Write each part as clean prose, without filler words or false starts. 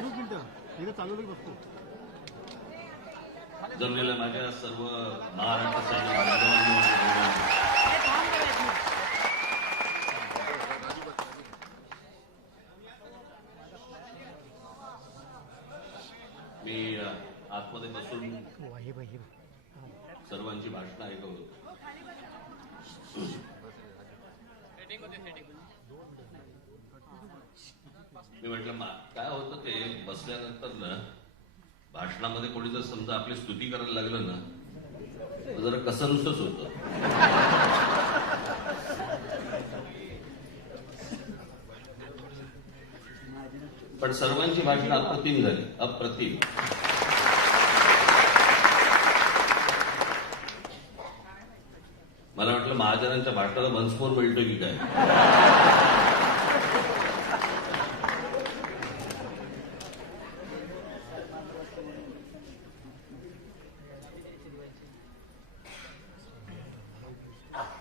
2 मिनिटं एकदा चालवलं बघतो. जमलेल्या माझ्या सर्व महाराष्ट्र सैनिक बांधवांनो, मी आतमध्ये बसून सर्वांची भाषणं ऐकत होतो. मी म्हटलं काय होतं ते बसल्यानंतर ना भाषणामध्ये कोणी जर समजा आपली स्तुती करायला लागलं ना तर जरा कसं नुसतंच होतं. पण सर्वांची भाषणं अप्रतिम झाली, अप्रतिम. मला वाटलं महाजनांच्या भाषणाला मनस्फोर मिळतो की काय.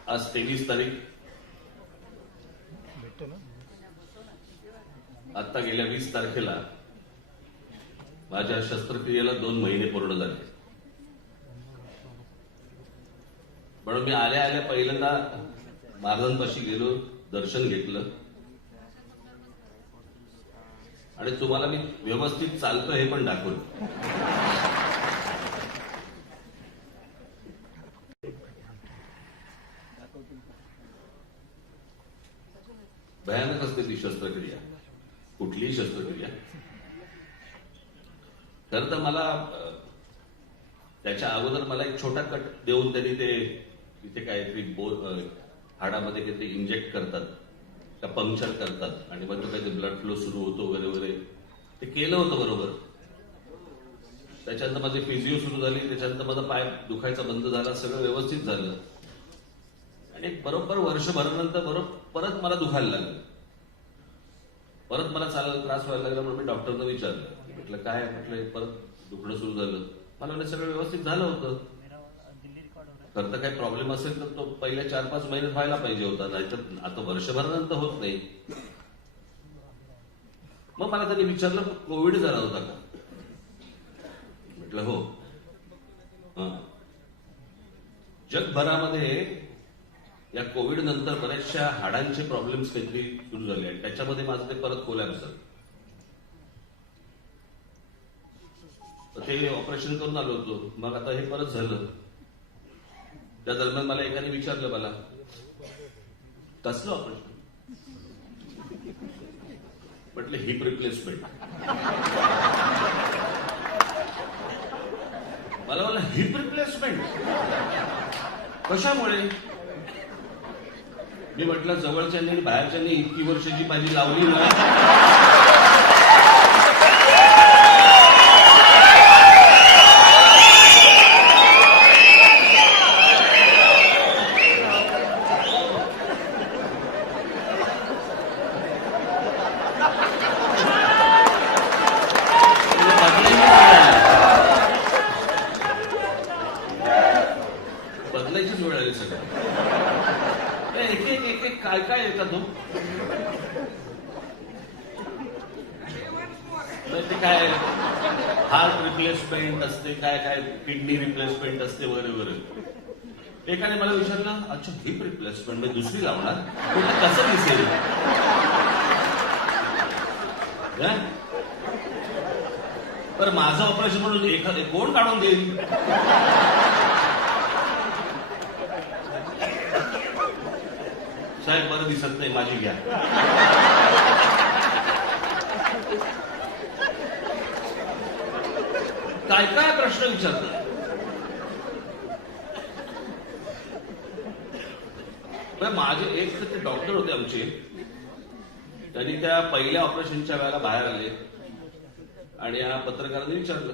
आज 23 तारीख. आता गेल्या 20 तारखेला माझ्या शस्त्रक्रियेला 2 महिने पूर्ण झाले. म्हणून मी आल्या आल्या पहिल्यांदा महाराजांपाशी गेलो, दर्शन घेतलं आणि तुम्हाला मी व्यवस्थित चालतो हे पण दाखवलं. भयानक असते ती शस्त्रक्रिया, कुठलीही शस्त्रक्रिया. खरं तर मला त्याच्या अगोदर मला एक छोटा कट देऊन त्यांनी ते तिथे काहीतरी हाडामध्ये काहीतरी इंजेक्ट करतात का पंक्चर करतात आणि मग तो काहीतरी ब्लड फ्लो सुरू होतो वगैरे वगैरे ते केलं होतं बरोबर. त्याच्यानंतर माझी फिजिओ सुरू झाली, त्याच्यानंतर माझा पाय दुखायचा बंद झाला, सगळं व्यवस्थित झालं आणि बरोबर वर्षभरानंतर बरोबर परत मला दुखायला लागलं, परत मला चालायला त्रास व्हायला लागला. म्हणून मी डॉक्टरनं विचारलं, म्हटलं काय, म्हटलं परत दुखणं सुरू झालं. मला म्हणजे सगळं व्यवस्थित झालं होतं. खरं तर काही प्रॉब्लेम असेल तर तो पहिल्या 4-5 महिन्यात व्हायला पाहिजे होता, नाहीतर आता वर्षभरानंतर होत नाही. मग मला त्यांनी विचारलं कोविड झाला होता का. म्हटलं हो. जगभरामध्ये या कोविड नंतर बऱ्याचशा हाडांचे प्रॉब्लेम्स काहीतरी सुरू झाले आणि त्याच्यामध्ये माझं ते परत कोलॅप्स झालं. ते ऑपरेशन करून आलो होतो, मग आता हे परत झालं. त्या दरम्यान मला एकाने विचारलं, मला कसलं ऑपरेशन. म्हटलं हिप रिप्लेसमेंट. मला म्हणलं हिप रिप्लेसमेंट कशामुळे. मी म्हटलं जवळच्यांनी आणि बाहेरच्यांनी इतकी वर्ष जी माझी लावली ना, बदलायचीच वेळ आली सगळं. एक एक काय काय येतात ते काय हार्ट रिप्लेसमेंट असते, काय काय किडनी रिप्लेसमेंट असते वगैरे वगैरे. एकाने मला विचारलं, अच्छा हिप रिप्लेसमेंट म्हणजे दुसरी लावणार, कसं दिसेल. तर माझं ऑपरेशन म्हणून एखादे कोण काढून देईल. साहेब बरं दिसत नाही, माझी घ्या. काय काय प्रश्न विचारतात. माझे एक तर ते डॉक्टर होते आमचे, त्यांनी त्या पहिल्या ऑपरेशनच्या वेळेला बाहेर आले आणि या पत्रकारांनी विचारलं,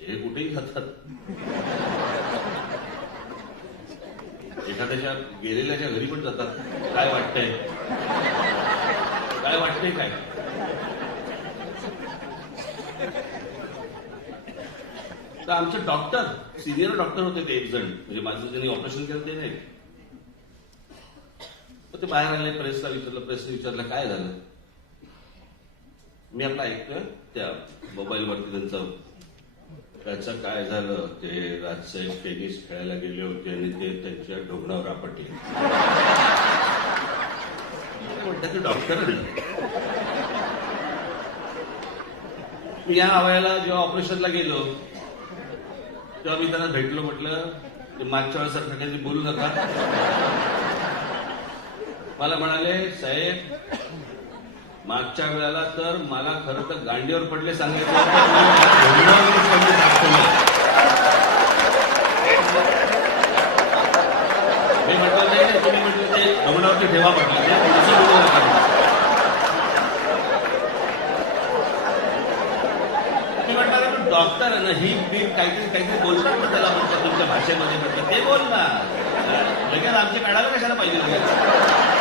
हे कुठेही खातात, एखाद्याच्या गेलेल्याच्या घरी पण जातात, काय वाटतंय, काय वाटतंय काय. तर आमचे डॉक्टर, सिनियर डॉक्टर होते ते एक जण, म्हणजे माझं ज्यांनी ऑपरेशन केलं ते नाही. तर ते बाहेर आले, प्रेसला विचारलं, प्रेसने विचारलं काय झालं. मी आपलं ऐकतोय त्या मोबाईलवरती त्यांचं, त्याचं काय झालं, ते राजसाहेब टेनिस खेळायला गेले होते आणि ते त्यांच्या ढोंगणावर आपटले. म्हणतात ते डॉक्टर. मी या वयाला जेव्हा ऑपरेशनला गेलो तेव्हा मी त्यांना भेटलो, म्हटलं ते मागच्या वेळेसारखं काही बोलू नका. मला म्हणाले, साहेब मागच्या वेळेला तर मला खरं तर गांडीवर पडले सांगायचं मी म्हटलं नाही, तुम्ही म्हटलं ते ढोंगणावरती ठेवा म्हटलं, ते थोडंसं बोलू नका. मी म्हटलं डॉक्टर आहे ना, ही काहीतरी बोलतात ना त्याला, म्हटलं तुमच्या भाषेमध्ये, म्हटलं ते बोल ना, लगेच आमची काढायला कशाला पाहिजे लगेच.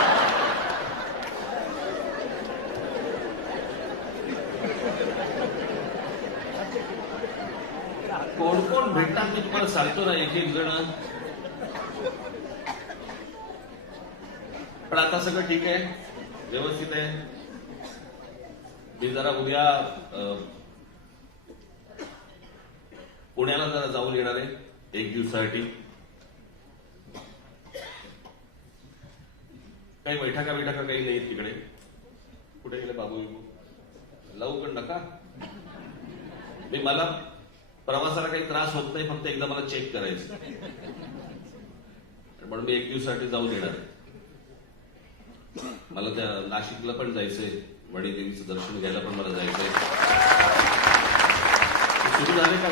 कोण कोण भेटतात मी तुम्हाला सांगतो ना, एक एक जण. पण आता सगळं ठीक आहे, व्यवस्थित आहे. मी जरा उद्या पुण्याला जरा जाऊन येणार आहे 1 दिवसासाठी. काही बैठका काही नाही तिकडे. कुठे गेले बाबू, लावू पण नका. मला प्रवासाला काही त्रास होत नाही, फक्त एकदा मला चेक करायचं, म्हणून मी 1 दिवसासाठी जाऊन येणार आहे. मला त्या नाशिकला पण जायचंय, वडीदेवीचं दर्शन घ्यायला पण मला जायचंय. सुरू झाले का,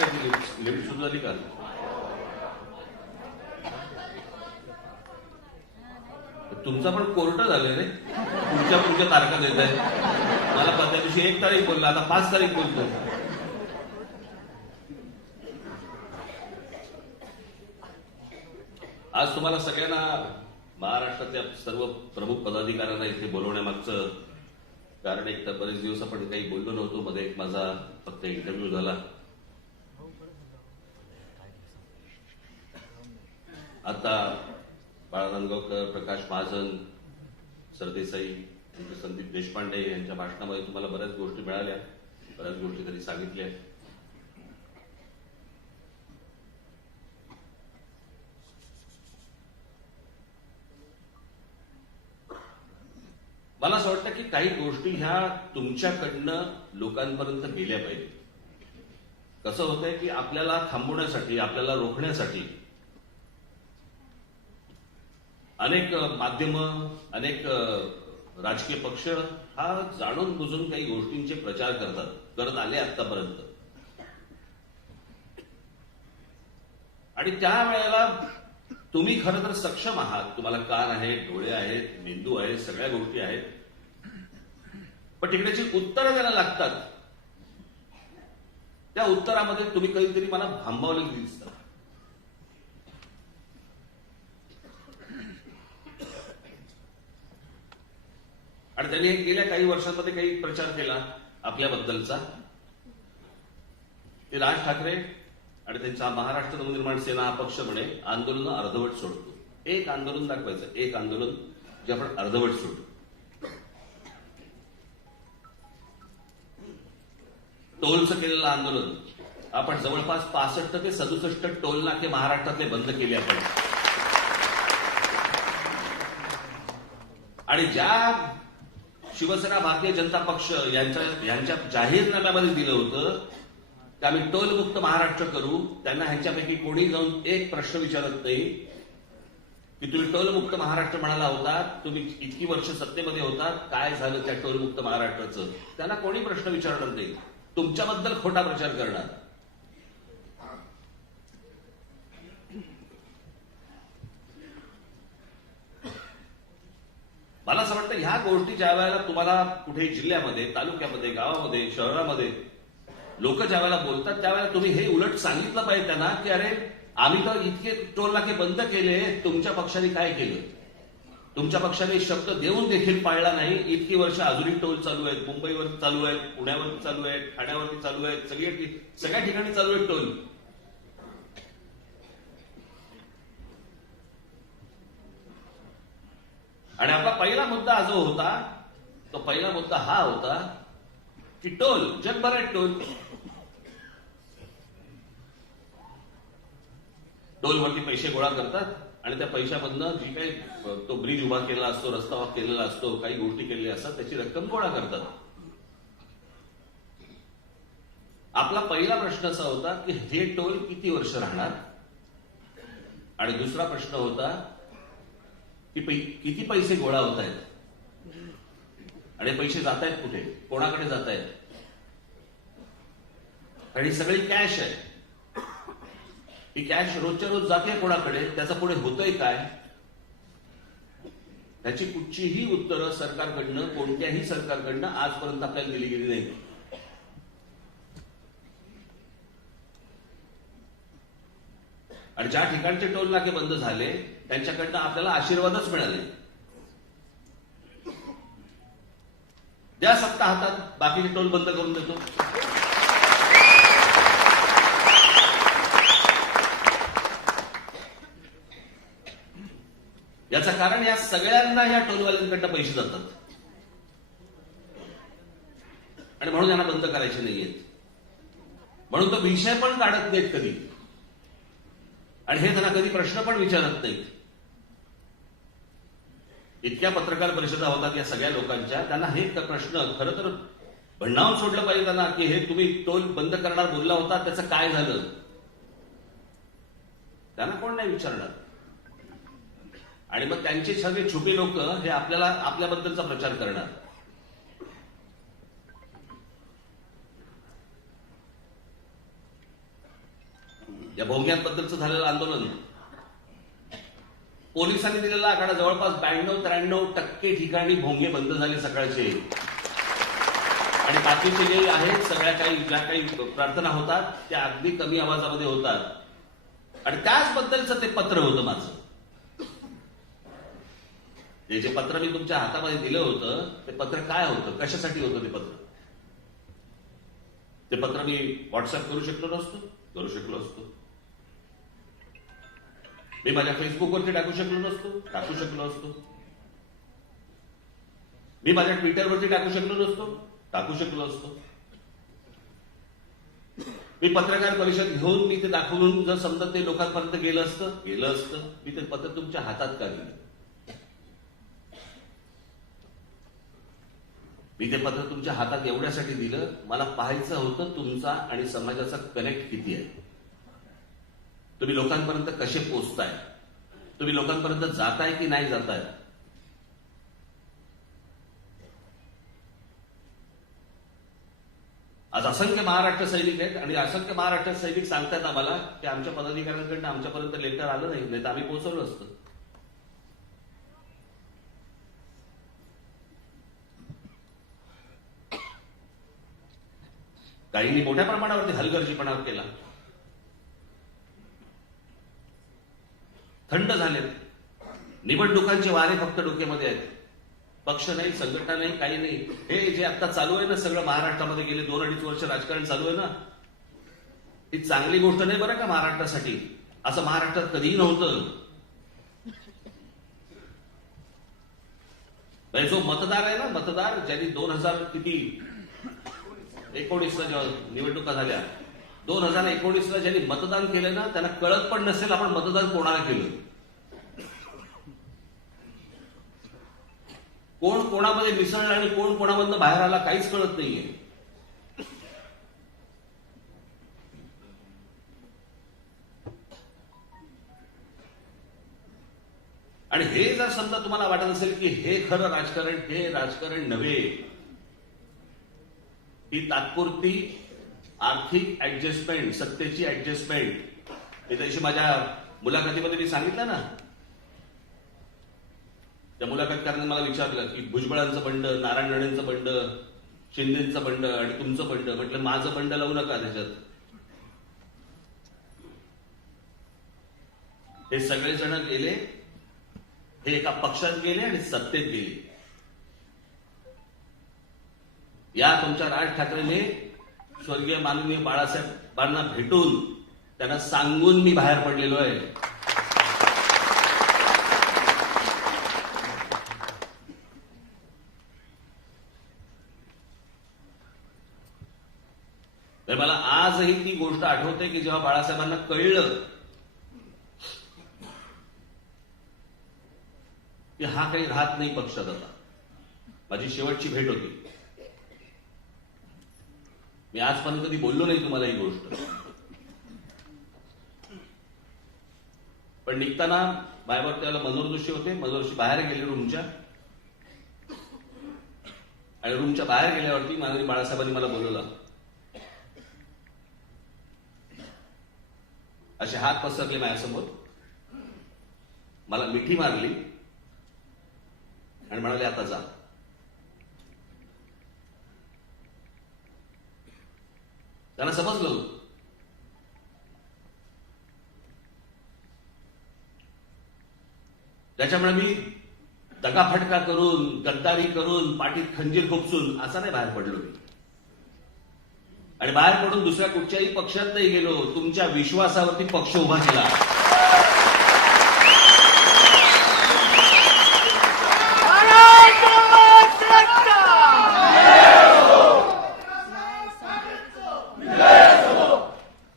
लिफ्ट सुरू झाली का? तुमचा पण कोर्ट झाले रे, पुढच्या तारखा देत आहे. मला त्या दिवशी 1 तारीख बोलला, आता 5 तारीख बोलतो. आज तुम्हाला सगळ्यांना, महाराष्ट्रातल्या सर्व प्रमुख पदाधिकाऱ्यांना इथे बोलवण्यामागचं कारण, एक तर बरेच दिवस आपण काही बोललो नव्हतो. मध्ये एक माझा फक्त इंटरव्ह्यू झाला. आता बाळा नांदगावकर, प्रकाश महाजन, सरदेसाई, संदीप देशपांडे यांच्या भाषणामध्ये तुम्हाला बऱ्याच गोष्टी मिळाल्या, बऱ्याच गोष्टी त्यांनी सांगितल्या. मला असं वाटतं की काही गोष्टी ह्या तुमच्याकडनं लोकांपर्यंत गेल्या पाहिजे. कसं होतंय की आपल्याला थांबवण्यासाठी, आपल्याला रोखण्यासाठी अनेक माध्यमं, अनेक राजकीय पक्ष हा जाणून बुजून काही गोष्टींचे प्रचार करत आले आतापर्यंत. आणि त्यावेळेला तुम्ही खरं तर सक्षम आहात, तुम्हाला कान आहेत, डोळे आहेत, मेंदू आहे, सगळ्या गोष्टी आहेत, पण तिकडेची उत्तरं द्यायला लागतात. त्या उत्तरामध्ये तुम्ही कधीतरी मला भांबावलेली दिसतात. आणि त्यांनी गेल्या काही वर्षांमध्ये काही प्रचार केला आपल्याबद्दलचा. ते राज ठाकरे आणि त्यांचा महाराष्ट्र नवनिर्माण सेना हा पक्ष म्हणे आंदोलन अर्धवट सोडतो. एक आंदोलन दाखवायचं, एक आंदोलन जे आपण अर्धवट सोडतो. टोलचं केलेलं आंदोलन आपण जवळपास 65 ते 67 टोल नाके महाराष्ट्रातले बंद केले आपण. आणि ज्या शिवसेना, भारतीय जनता पक्ष यांच्या जाहीरनाम्यामध्ये दिलं होतं की आम्ही टोलमुक्त महाराष्ट्र करू, त्यांना ह्यांच्यापैकी कोणी जाऊन एक प्रश्न विचारत नाही की तुम्ही टोलमुक्त महाराष्ट्र म्हणाला होता, तुम्ही इतकी वर्ष सत्तेमध्ये होता, काय झालं त्या टोलमुक्त महाराष्ट्राचं. त्यांना कोणी प्रश्न विचारणार नाही, तुमच्याबद्दल खोटा प्रचार करणार. मला असं वाटतं ह्या गोष्टी ज्या वेळेला तुम्हाला कुठे जिल्ह्यामध्ये, तालुक्यामध्ये, गावामध्ये, शहरामध्ये लोक ज्या वेळेला बोलतात, त्यावेळेला तुम्ही हे उलट सांगितलं पाहिजे त्यांना की अरे आम्ही तर इतके टोल नाके बंद केले, तुमच्या पक्षाने काय केलं? तुमच्या पक्षाने शब्द देऊन देखील पाळला नाही. इतकी वर्ष अजूनही टोल चालू आहेत, मुंबईवरती चालू आहेत, पुण्यावरती चालू आहेत, ठाण्यावरती चालू आहेत, सगळ्या ठिकाणी चालू आहेत टोल. आणि आपला पहिला मुद्दा जो होता तो पहिला मुद्दा हा होता की टोल, जगभरात टोलवरती पैसे गोळा करतात आणि त्या पैशामधनं जी काही तो ब्रिज उभा केलेला असतो, रस्ता केलेला असतो, काही गोष्टी केलेल्या असतात, त्याची रक्कम गोळा करतात. आपला पहिला प्रश्न असा होता की हे टोल किती वर्ष राहणार, आणि दुसरा प्रश्न होता की किती पैसे गोळा होत आहेत आणि पैसे जात आहेत कुठे, कोणाकडे जात आहेत. आणि सगळी कॅश आहे. ही कॅश रोजच्या रोज जाते कोणाकडे, त्याचं पुढे होतंय काय, त्याची कुठचीही उत्तरं सरकारकडनं, कोणत्याही सरकारकडनं आजपर्यंत आपल्याला दिली गेली नाही. आणि ज्या ठिकाणचे टोल नाके बंद झाले त्यांच्याकडनं आपल्याला आशीर्वादच मिळाले. द्या सत्ता हातात, बाकीचे टोल बंद करून देतो. याचं कारण या सगळ्यांना या टोलवाल्यांकडनं पैसे जातात आणि म्हणून यांना बंद करायचे नाहीयेत. म्हणून तो विषय पण काढत नाहीत कधी, आणि हे त्यांना कधी प्रश्न पण विचारत नाहीत. इतक्या पत्रकार परिषदा होतात या सगळ्या लोकांच्या, त्यांना हे प्रश्न खरं तर भंडावून सोडलं पाहिजे त्यांना की हे तुम्ही टोल बंद करणार बोलला होता, त्याचं काय झालं. त्यांना कोण नाही विचारणार. आणि मग त्यांचे सगळे छुपे लोक हे आपल्याला आपल्याबद्दलचा प्रचार करणार. या भोंग्यांबद्दलचं झालेलं आंदोलन, पोलिसांनी दिलेला आकडा जवळपास 92-93% ठिकाणी भोंगे बंद झाले सकाळचे. आणि बाकीचे जे आहेत सगळ्या ज्या काही प्रार्थना होतात त्या अगदी कमी आवाजामध्ये होतात. आणि त्याचबद्दलचं ते पत्र होतं माझं. जे पत्र मी तुमच्या हातामध्ये दिलं होतं ते पत्र काय होतं, कशासाठी होतं ते पत्र. ते पत्र मी व्हॉट्सअप करू शकलो असतो. मी माझ्या फेसबुकवरती टाकू शकलो असतो. मी माझ्या ट्विटरवरती टाकू शकलो असतो. मी पत्रकार परिषद घेऊन मी ते दाखवून जर समजा ते लोकांपर्यंत गेलं असतं, मी ते पत्र तुमच्या हातात का दिलं. मी ते पत्र तुमच्या हातात एवढ्यासाठी दिलं, मला पाहायचं होतं तुमचा आणि समाजाचा कनेक्ट किती आहे. तुम्ही लोकांपर्यंत कसे पोहोचताय, तुम्ही लोकांपर्यंत जाताय की नाही जाताय. आज असंख्य महाराष्ट्र सैनिक आहेत आणि असंख्य महाराष्ट्र सैनिक सांगतात आम्हाला की आमच्या पदाधिकाऱ्यांकडनं आमच्यापर्यंत लेटर आलं नाही तर आम्ही पोहोचवलं असतं. काहींनी मोठ्या प्रमाणावरती हलगर्जीपणा केला. थंड झालेत. निवडणुकांचे वारे फक्त डोक्यामध्ये आहेत. पक्ष नाही, संघटना नाही, काही नाही. हे जे आता चालू आहे ना सगळं महाराष्ट्रामध्ये गेले 2-2.5 वर्ष राजकारण चालू आहे ना, ही चांगली गोष्ट नाही बरं का महाराष्ट्रासाठी. असं महाराष्ट्रात कधीही नव्हतं. जो मतदार आहे ना, मतदार ज्यांनी 2019ला जेव्हा निवडणुका झाल्या, 2019ला ज्यांनी मतदान केलं ना त्यांना कळत पण नसेल आपण मतदान कोणाला केलं. कोण कोणामध्ये मिसळलं आणि कोण कोणामधनं बाहेर आला काहीच कळत नाहीये. आणि हे जर समजा तुम्हाला वाटत असेल की हे खरं राजकारण, हे राजकारण नव्हे, ही तात्पुरती आर्थिक ऍडजस्टमेंट, सत्तेची ऍडजस्टमेंट. हे त्याशी माझ्या मुलाखतीमध्ये मी सांगितलं ना, त्या मुलाखतकाराने मला विचारलं की भुजबळांचं बंड, नारायण राणेंचं बंड, शिंदेचं बंड आणि तुमचं बंड. म्हटलं माझं बंड लावू नका त्याच्यात. हे सगळेजण गेले, हे एका पक्षात गेले आणि सत्तेत गेले. या तुमच्या राज ठाकरेने स्वर्गीय माननीय बाळासाहेबांना भेटून त्यांना सांगून मी बाहेर पडलेलो आहे. तर मला आजही ती गोष्ट आठवते की जेव्हा बाळासाहेबांना कळलं की हा काही राहत नाही पक्षात आता, माझी शेवटची भेट होती. मी आजपर्यंत कधी बोललो नाही तुम्हाला ही गोष्ट, पण निघताना बायबर त्याला मनोहरदोशी होते. मनोहरदोशी बाहेर गेले रूमच्या, आणि रूमच्या बाहेर गेल्यावरती माननीय बाळासाहेबांनी मला बोलवलं. असे हात पसरले माझ्यासमोर, मला मिठी मारली आणि म्हणाले आता जा. त्यांना समजलं होतं त्याच्यामुळे मी दगाफटका करून, गद्दारी करून, पाठीत खंजीर खुपसून असा नाही बाहेर पडलो मी. आणि बाहेर पडून दुसऱ्या कुठच्याही पक्षात नाही गेलो. तुमच्या विश्वासावरती पक्ष उभा केला.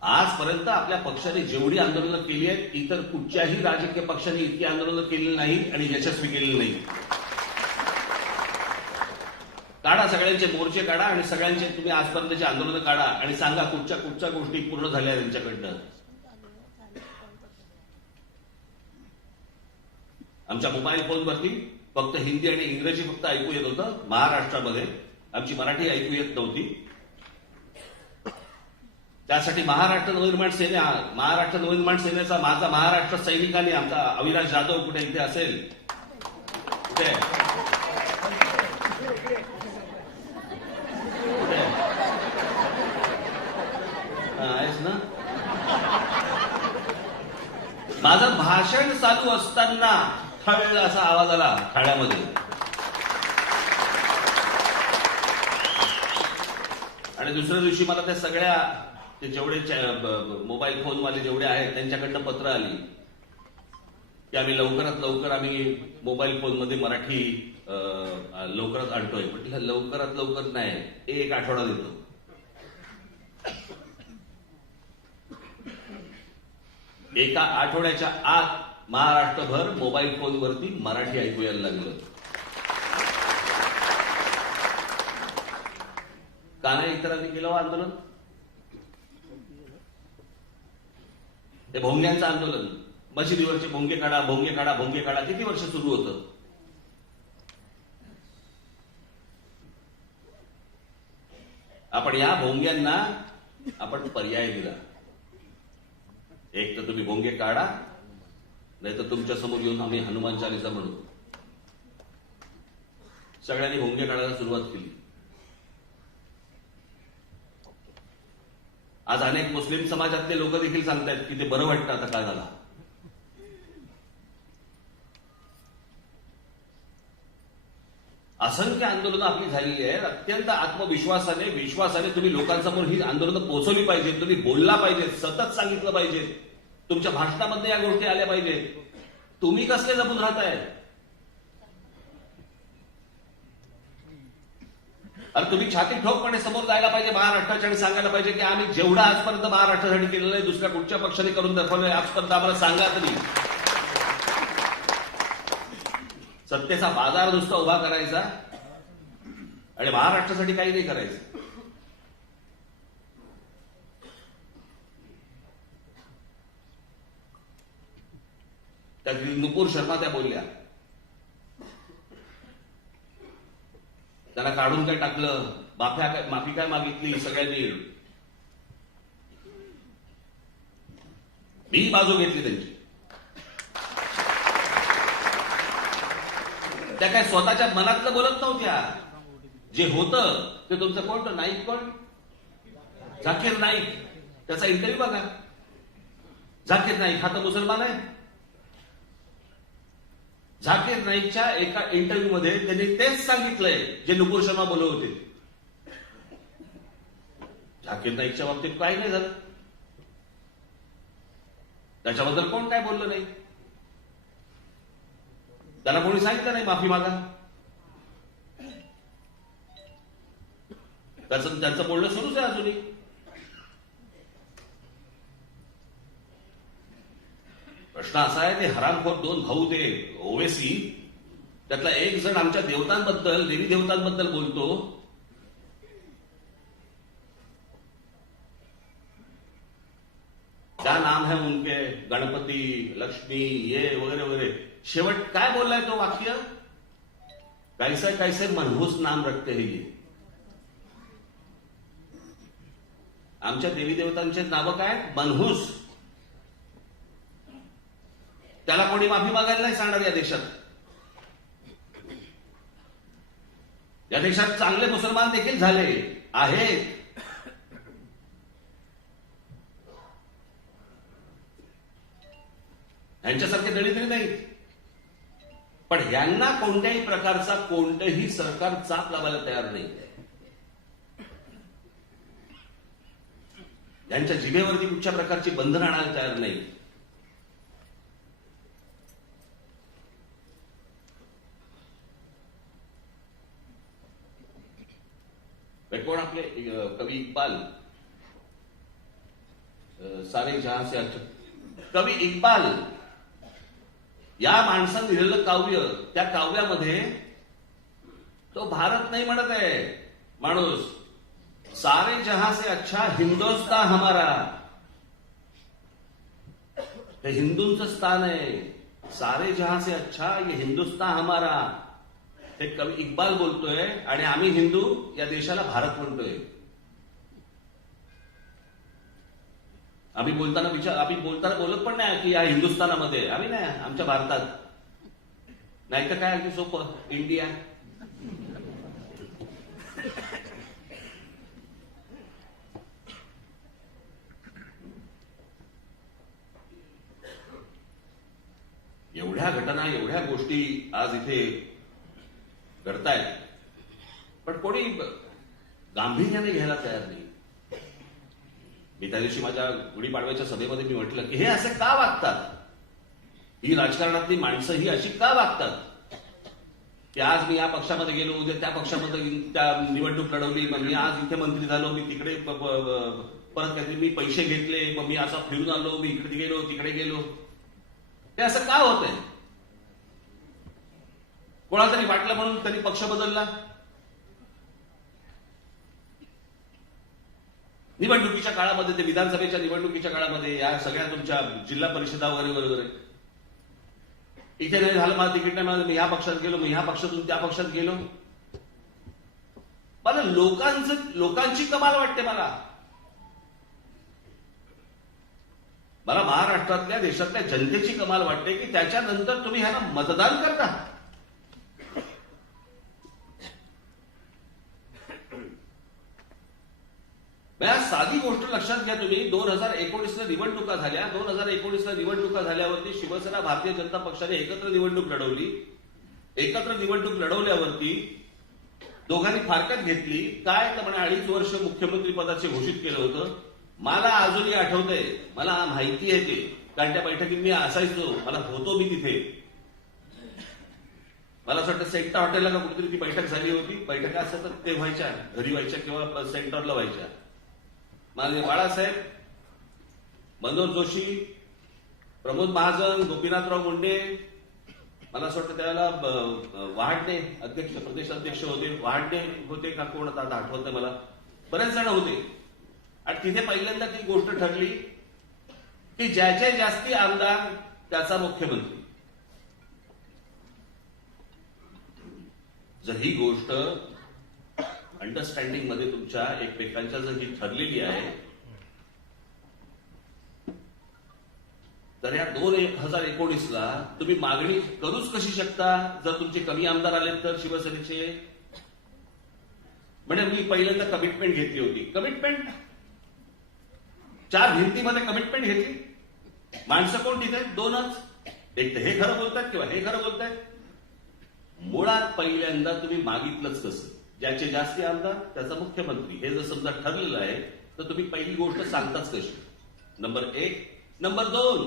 आजपर्यंत आपल्या पक्षाने जेवढी आंदोलनं केली आहेत, इतर कुठच्याही राजकीय पक्षाने इतकी आंदोलनं केलेली नाहीत आणि यशस्वी केलेली नाही. काढा, सगळ्यांचे मोर्चे काढा आणि सगळ्यांचे तुम्ही आजपर्यंतची आंदोलनं काढा आणि सांगा कुठच्या गोष्टी पूर्ण झाल्या त्यांच्याकडनं. आमच्या मोबाईल फोनवरती फक्त हिंदी आणि इंग्रजी फक्त ऐकू येत होतं महाराष्ट्रामध्ये, आमची मराठी ऐकू येत नव्हती. त्यासाठी महाराष्ट्र नवनिर्माण सेनेचा माझा महाराष्ट्र सैनिकांनी, आमचा अविनाश जाधव कुठे इथे असेल, कुठे आहेस ना, माझं भाषण चालू असताना थळ असा आवाज आला ठाण्यामध्ये. आणि दुसऱ्या दिवशी मला त्या सगळ्या ते जेवढे मोबाईल फोनवाले जेवढे आहेत त्यांच्याकडनं पत्र आली की आम्ही लवकरात लवकर आम्ही मोबाईल फोनमध्ये मराठी लवकरात आणतोय. म्हटलं लवकरात लवकर नाही, एक आठवडा देतो. एका आठवड्याच्या आत महाराष्ट्रभर मोबाईल फोनवरती मराठी ऐकू यायला लागलं. का नाही इतरांनी केलं आंदोलन? ते भोंग्यांचं आंदोलन, मशिदीवरचे भोंगे काढा, भोंगे काढा, भोंगे काढा, किती वर्ष सुरू होतं. आपण या भोंग्यांना आपण पर्याय दिला. एक तर तुम्ही भोंगे काढा, नाही तर तुमच्या समोर येऊन आम्ही हनुमान चालीसा म्हणू. सगळ्यांनी भोंगे काढायला सुरुवात केली. आज अनेक मुस्लिम समाजातले लोक देखील सांगतायत की ते बरं वाटतं आता काय झालं. असंख्य आंदोलनं आपली झालेली आहेत. अत्यंत विश्वासाने तुम्ही लोकांसमोर ही आंदोलनं पोहोचवली पाहिजे. तुम्ही बोलला पाहिजे, सतत सांगितलं पाहिजे, तुमच्या भाषणामध्ये या गोष्टी आल्या पाहिजेत. तुम्ही कसले जपून राहताय? अरे तुम्ही छाती ठोकपणे समोर जायला पाहिजे महाराष्ट्राच्या आणि सांगायला पाहिजे की आम्ही जेवढं आजपर्यंत महाराष्ट्रासाठी केलेलं आहे दुसऱ्या कुठच्या पक्षाने करून दाखवलंय आजपर्यंत आम्हाला सांगा तरी. सत्तेचा बाजार नुसता उभा करायचा आणि महाराष्ट्रासाठी काही नाही करायचं. त्यातली नुपूर शर्मा त्या बोलल्या, त्यांना काढून काय टाकलं, माफी काय मागितली सगळ्यांनी. मी बाजू घेतली त्यांची. त्या काय स्वतःच्या मनातलं बोलत नव्हत्या. जे होतं ते तुमचं कोण, नाईक कोण, झाकीर नाईक, त्याचा इंटरव्ह्यू बघा. झाकीर नाईक हा तर मुसलमान आहे. झाकीर नाईकच्या एका इंटरव्ह्यू मध्ये त्यांनी तेच सांगितलंय जे नुपूर शर्मा बोलत होते. झाकीर नाईकच्या बाबतीत काही नाही झालं, त्याच्याबद्दल कोण काय बोललं नाही. त्याला कोणी सांगितलं नाही माफी मागा. त्यांचं बोलणं सुरूच आहे अजूनही. प्रश्न असा आहे, ते हरामखोर दोन भाऊ ते ओवेसी, त्यातला एक जण आमच्या देवतांबद्दल, देवी देवतांबद्दल बोलतो. क्या नाम है उनके, गणपती, लक्ष्मी, ये वगैरे वगैरे. शेवट काय बोललाय तो वाक्य, कैसे कैसे मनहूस नाम रखते हैं ये. आमच्या देवी देवतांचे नावं काय, मनहूस. त्याला कोणी माफी मागायला नाही सांगणार या देशात. या देशात चांगले मुसलमान देखील झाले आहेत. यांच्यासारखे दलित नाही, पण यांना कोणत्याही प्रकारचा कोणतंही सरकार चाप लावायला तयार नाही. यांच्या जिभेवरती कुठच्या प्रकारची बंधन आणायला तयार नाही. कोण आपले कवी इक्बाल, सारे जहां से अच्छा. कवी इक्बाल या माणसानं लिहिलेलं काव्य, त्या काव्यामध्ये तो भारत नाही म्हणत आहे माणूस, सारे जहां से अच्छा हिंदुस्तान हमारा. हे हिंदूंचं स्थान आहे. सारे जहां से अच्छा ये हिंदुस्तान हमारा, हे कवी इक्बाल बोलतोय. आणि आम्ही हिंदू या देशाला भारत म्हणतोय. आम्ही बोलताना बोलत पण नाही की या हिंदुस्थानामध्ये, आम्ही नाही, आमच्या भारतात. नाही तर काय, अगदी सोपं, इंडिया. एवढ्या घटना, एवढ्या गोष्टी आज इथे घडतायत, पण कोणी गांभीर्याने घ्यायला तयार नाही. मी त्या दिवशी माझ्या गुढीपाडव्याच्या सभेमध्ये मी म्हटलं की हे असे का वागतात, ही राजकारणातली माणसं ही अशी का वागतात, की आज मी या पक्षामध्ये गेलो, उद्या त्या पक्षामध्ये त्या निवडणूक लढवली, मग मी आज इथे मंत्री झालो, मी तिकडे परत काहीतरी मी पैसे घेतले, मग मी असा फिरून आलो, मी इकडे गेलो तिकडे गेलो. हे असं का होतंय? कोणातरी वाटलं म्हणून त्यांनी पक्ष बदलला. निवडणुकीच्या काळामध्ये, ते विधानसभेच्या निवडणुकीच्या काळामध्ये, या सगळ्या तुमच्या जिल्हा परिषदा वगैरे वगैरे, इथे नाही झालं, मला तिकीट नाही मिळालं, मी ह्या पक्षात गेलो, मी ह्या पक्षातून त्या पक्षात गेलो. मला लोकांची कमाल वाटते. मला महाराष्ट्रातल्या, देशातल्या जनतेची कमाल वाटते की त्याच्यानंतर तुम्ही ह्यांना मतदान करता. साधी गोष्ट लक्षात घ्या तुम्ही. 2019ला निवडणुका झाल्या. 2019ला निवडणुका झाल्यावरती शिवसेना, भारतीय जनता पक्षाने एकत्र निवडणूक लढवली. एकत्र निवडणूक लढवल्यावरती दोघांनी फारकत घेतली. काय तर म्हणे 2.5 वर्ष मुख्यमंत्री पदाचे घोषित केलं होतं. मला अजूनही आठवतंय, मला माहिती आहे ते, कारण त्या बैठकीत मी असायचो, मला होतो मी तिथे. मला असं वाटतं सेंटा हॉटेलला का कुठेतरी ती बैठक झाली होती. बैठका असतात तर ते व्हायच्या, घरी व्हायच्या किंवा सेंटरला व्हायच्या. माननीय बाळासाहेब, मनोज जोशी, प्रमोद महाजन, गोपीनाथराव मुंडे, मला असं वाटतं त्यावेळेला वहाडणे अध्यक्ष, प्रदेश अध्यक्ष होते, वहाडणे होते का कोण, आता आठवत नाही मला, बरेच जण होते. आणि तिथे पहिल्यांदा ती गोष्ट ठरली की ज्याचे जास्ती आमदार त्याचा मुख्यमंत्री. जर ही गोष्ट अंडरस्टँडिंग मध्ये तुमच्या एकमेकांच्या जर ही ठरलेली आहे, तर या 2019ला तुम्ही मागणी करूच कशी शकता जर तुमचे कमी आमदार आले तर शिवसेनेचे. म्हणजे मी पहिल्यांदा कमिटमेंट घेतली होती. कमिटमेंट 4 भिंतीमध्ये कमिटमेंट घेतली. माणसं कोण तिथे? 2च. एक तर हे खरं बोलतात किंवा हे खरं बोलतात. मुळात पहिल्यांदा तुम्ही मागितलंच कसं? ज्याचे जास्ती आमदार त्याचा मुख्यमंत्री, हे जर समजा ठरलेलं आहे तर तुम्ही पहिली गोष्ट सांगताच कशी? नंबर 1. नंबर 2,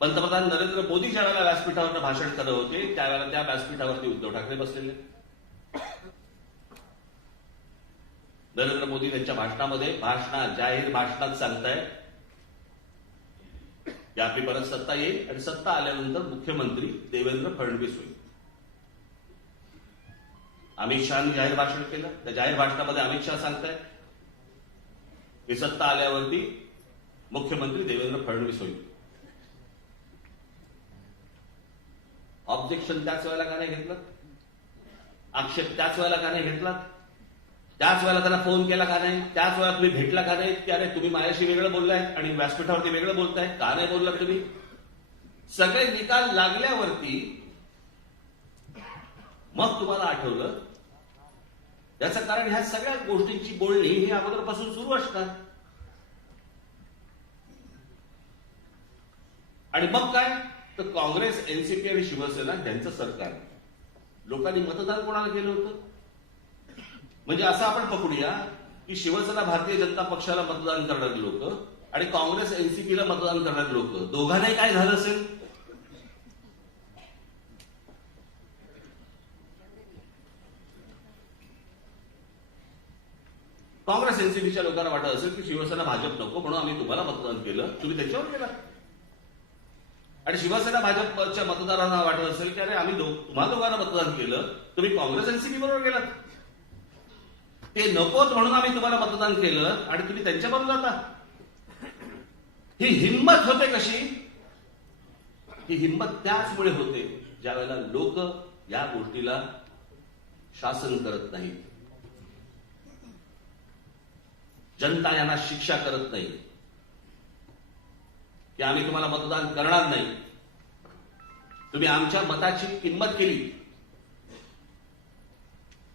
पंतप्रधान नरेंद्र मोदी ज्या वेळेला व्यासपीठावर भाषण करत होते त्यावेळेला त्या व्यासपीठावरती उद्धव ठाकरे बसलेले. नरेंद्र मोदी त्यांच्या भाषणामध्ये, जाहीर भाषणात सांगतायत की आपली परत सत्ता येईल आणि सत्ता आल्यानंतर मुख्यमंत्री देवेंद्र फडणवीस होईल. अमित शहानी जाहीर भाषण केलं. त्या जाहीर भाषणामध्ये अमित शहा सांगतायत की सत्ता आल्यावरती मुख्यमंत्री देवेंद्र फडणवीस होईल. ऑब्जेक्शन त्याच वेळेला का नाही घेतलं? आक्षेप त्याच वेळेला का नाही घेतला? त्याच वेळेला त्यांना फोन केला का नाही? त्याच वेळेला तुम्ही भेटला का नाही? की अरे तुम्ही माझ्याशी वेगळं बोललाय आणि व्यासपीठावरती वेगळं बोलताय, का नाही बोलला तुम्ही? सगळे निकाल लागल्यावरती मग तुम्हाला आठवलं. याचं कारण ह्या सगळ्या गोष्टींची बोलणी ही अगोदरपासून सुरू असतात. आणि मग काय तर काँग्रेस, एनसीपी आणि शिवसेना यांचं सरकार. लोकांनी मतदान कोणाला केलं होतं? म्हणजे असं आपण पकडूया की शिवसेना भारतीय जनता पक्षाला मतदान करणारे लोक आणि काँग्रेस एनसीपीला मतदान करणारे लोक, दोघांनाही काय झालं असेल? काँग्रेस एनसीपीच्या लोकांना वाटत असेल की शिवसेना भाजप नको म्हणून आम्ही तुम्हाला मतदान केलं, तुम्ही त्याच्यावर केला. आणि शिवसेना भाजपच्या मतदारांना वाटत असेल की अरे आम्ही तुम्हाला दोघांना मतदान केलं, तुम्ही काँग्रेस एनसीपी बरोबर गेलात. ते नकोच म्हणून आम्ही तुम्हाला मतदान केलं आणि तुम्ही त्यांच्याबरोबर जाता. ही हिंमत होते कशी? ही हिंमत त्याचमुळे होते ज्या वेळेला लोक या गोष्टीला शासन करत नाहीत, जनता यांना शिक्षा करत नाही की आम्ही तुम्हाला मतदान करणार नाही, तुम्ही आमच्या मताची किंमत केली.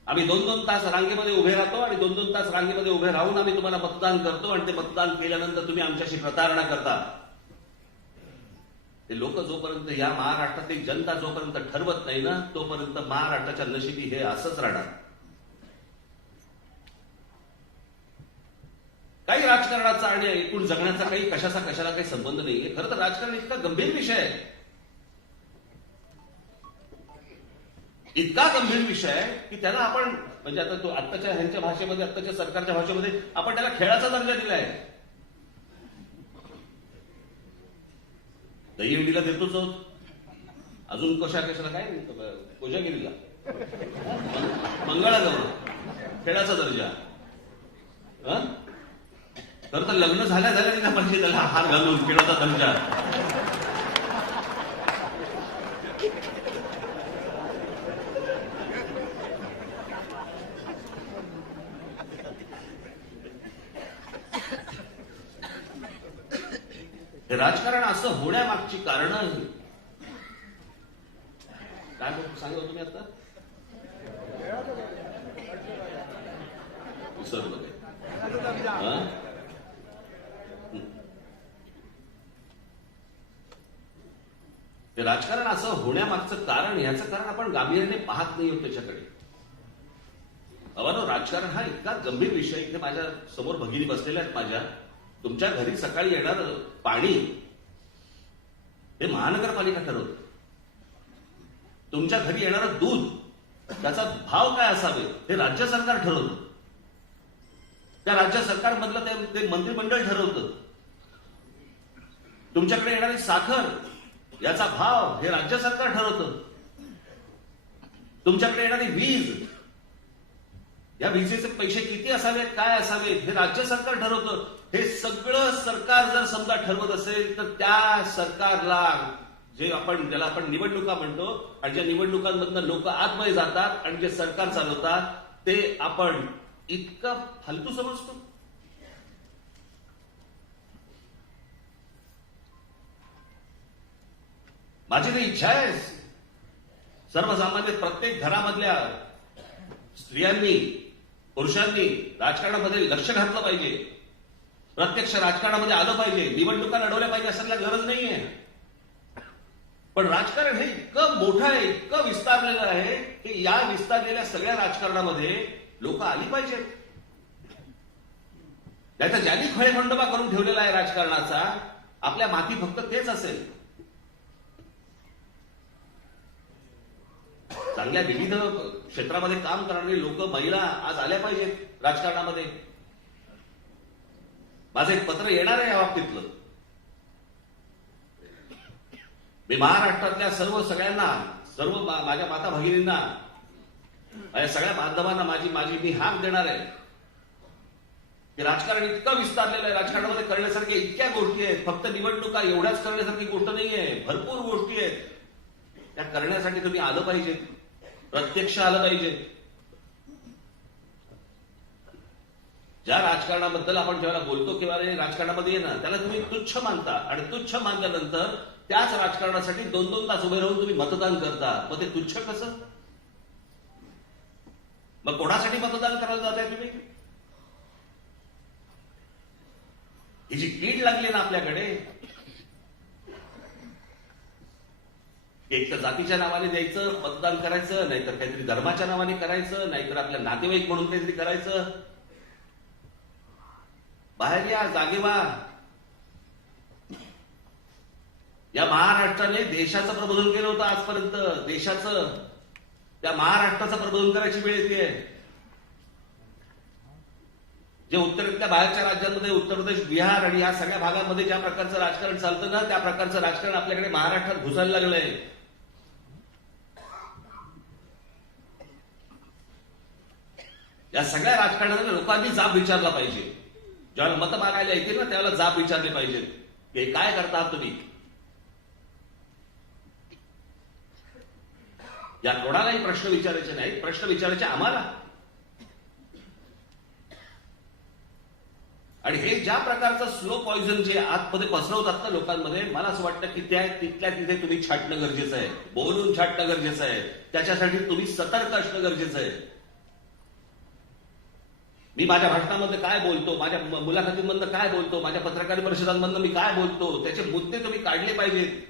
आम्ही 2-2 तास रांगेमध्ये उभे राहतो आणि 2-2 तास रांगेमध्ये उभे राहून आम्ही तुम्हाला मतदान करतो आणि ते मतदान केल्यानंतर तुम्ही आमच्याशी प्रतारणा करता. ते लोक जोपर्यंत या महाराष्ट्रातली जनता जोपर्यंत ठरवत नाही ना, तोपर्यंत महाराष्ट्राच्या नशिबी हे असंच राहणार. काही राजकारणाचा आणि एकूण जगण्याचा काही कशाला काही संबंध नाहीये. खरं तर राजकारण इतका गंभीर विषय आहे, इतका गंभीर विषय आहे की त्याला आपण म्हणजे आता तो आत्ताच्या ह्यांच्या भाषेमध्ये, आत्ताच्या सरकारच्या भाषेमध्ये आपण त्याला खेळाचा दर्जा दिलाय. दहीहंडीला देतोच आहोत, अजून कशाला काय कोजागिरीला, मंगळागौर खेळाचा दर्जा. खरं तर लग्न झाल्या दिला पाहिजे त्याला हार घालून खेळाचा दर्जा. हे राजकारण असं होण्यामागची कारण काय सांगा तुम्ही आता? विसरलो हे राजकारण असं होण्यामागचं कारण, याचं कारण आपण गांभीर्याने पाहत नाही आहोत त्याच्याकडे. अवानो, राजकारण हा इतका गंभीर विषय. इथे माझ्या समोर भगिनी बसलेल्या आहेत माझ्या. तुमच्या घरी सकाळी येणार पाणी हे महानगरपालिका ठरवते. तुमच्या घरी येणारं दूध त्याचा भाव काय असावे हे राज्य सरकार ठरवतं. त्या राज्य सरकारमधलं ते मंत्रिमंडळ ठरवतं. तुमच्याकडे येणारी साखर याचा भाव हे राज्य सरकार ठरवतं. तुमच्याकडे येणारी वीज, या विजेचे पैसे किती असावेत, काय असावेत हे राज्य सरकार ठरवतं. हे सगळं सरकार जर समजा ठरवत असेल तर त्या सरकारला ज्याला आपण निवडणुका म्हणतो आणि ज्या निवडणुकांमधनं लोक आतमध्ये जातात आणि जे सरकार चालवतात ते आपण इतकं फालतू समजतो. माझी तर इच्छा आहे सर्वसामान्य प्रत्येक घरामधल्या स्त्रियांनी, पुरुषांनी राजकारणामध्ये लक्ष घातलं पाहिजे, प्रत्यक्ष राजकारणामध्ये आलं पाहिजे, निवडणुका लढवल्या पाहिजे असायला गरज नाहीये. पण राजकारण हे इतकं मोठं आहे, इतकं विस्तारलेलं आहे की या विस्तारलेल्या सगळ्या राजकारणामध्ये लोक आली पाहिजेत. त्याचा ज्यांनी खळेखंडोबा करून ठेवलेला आहे राजकारणाचा, आपल्या माती फक्त तेच असेल. चांगल्या विविध क्षेत्रामध्ये काम करणारे लोक, महिला आज आल्या पाहिजेत राजकारणामध्ये. माझं एक पत्र येणार आहे या बाबतीतलं. मी महाराष्ट्रातल्या सगळ्यांना माझ्या माता भगिनींना, माझ्या सगळ्या बांधवांना मी हाक देणार आहे की राजकारण इतकं विस्तारलेलं आहे. राजकारणामध्ये करण्यासारख्या इतक्या गोष्टी आहेत. फक्त निवडणुका एवढ्याच करण्यासारखी गोष्ट नाहीये. भरपूर गोष्टी आहेत. त्या करण्यासाठी तुम्ही आलं पाहिजे, प्रत्यक्ष आलं पाहिजे. ज्या राजकारणाबद्दल आपण ज्यावेळेला बोलतो किंवा राजकारणामध्ये ये ना, त्याला तुम्ही तुच्छ मानता आणि तुच्छ मानल्यानंतर त्याच राजकारणासाठी 2-2 तास उभे राहून तुम्ही मतदान करता. मग ते तुच्छ कसं? मग कोणासाठी मतदान करायला जाताय तुम्ही? ही जी कीड लागली ना आपल्याकडे, एक तर जातीच्या नावाने द्यायचं, मतदान करायचं, नाहीतर काहीतरी धर्माच्या नावाने करायचं, नाहीतर आपल्या नातेवाईक म्हणून काहीतरी करायचं. बाहेर या, जागे व्हा. या महाराष्ट्राने देशाचं प्रबोधन केलं होतं आजपर्यंत. देशाचं, त्या महाराष्ट्राचं प्रबोधन करायची वेळ येते. जे उत्तरेतल्या बाहेरच्या राज्यांमध्ये, उत्तर प्रदेश, बिहार आणि या सगळ्या भागांमध्ये ज्या प्रकारचं राजकारण चालतं ना, त्या प्रकारचं राजकारण आपल्याकडे महाराष्ट्रात घुसायला लागलंय. या सगळ्या राजकारणाला लोकांनी जाब विचारला पाहिजे. ज्यावेळेला मतं मागायला येतील ना, त्यावेळेला जाब विचारले पाहिजेत की काय करता तुम्ही. या कोणालाही प्रश्न विचारायचे नाहीत, प्रश्न विचारायचे आम्हाला. आणि हे ज्या प्रकारचं स्लो पॉइझन जे आतमध्ये पसरवतात ना लोकांमध्ये, मला असं वाटतं की तिथल्या तिथे तुम्ही छाटणं गरजेचं आहे. बोलून छाटणं गरजेचं आहे. त्याच्यासाठी तुम्ही सतर्क असणं गरजेचं आहे. मी माझ्या भाषणामध्ये काय बोलतो, माझ्या मुलाखतींमधनं काय बोलतो, माझ्या पत्रकार परिषदांमधनं मी काय बोलतो, त्याचे मुद्दे तुम्ही काढले पाहिजेत.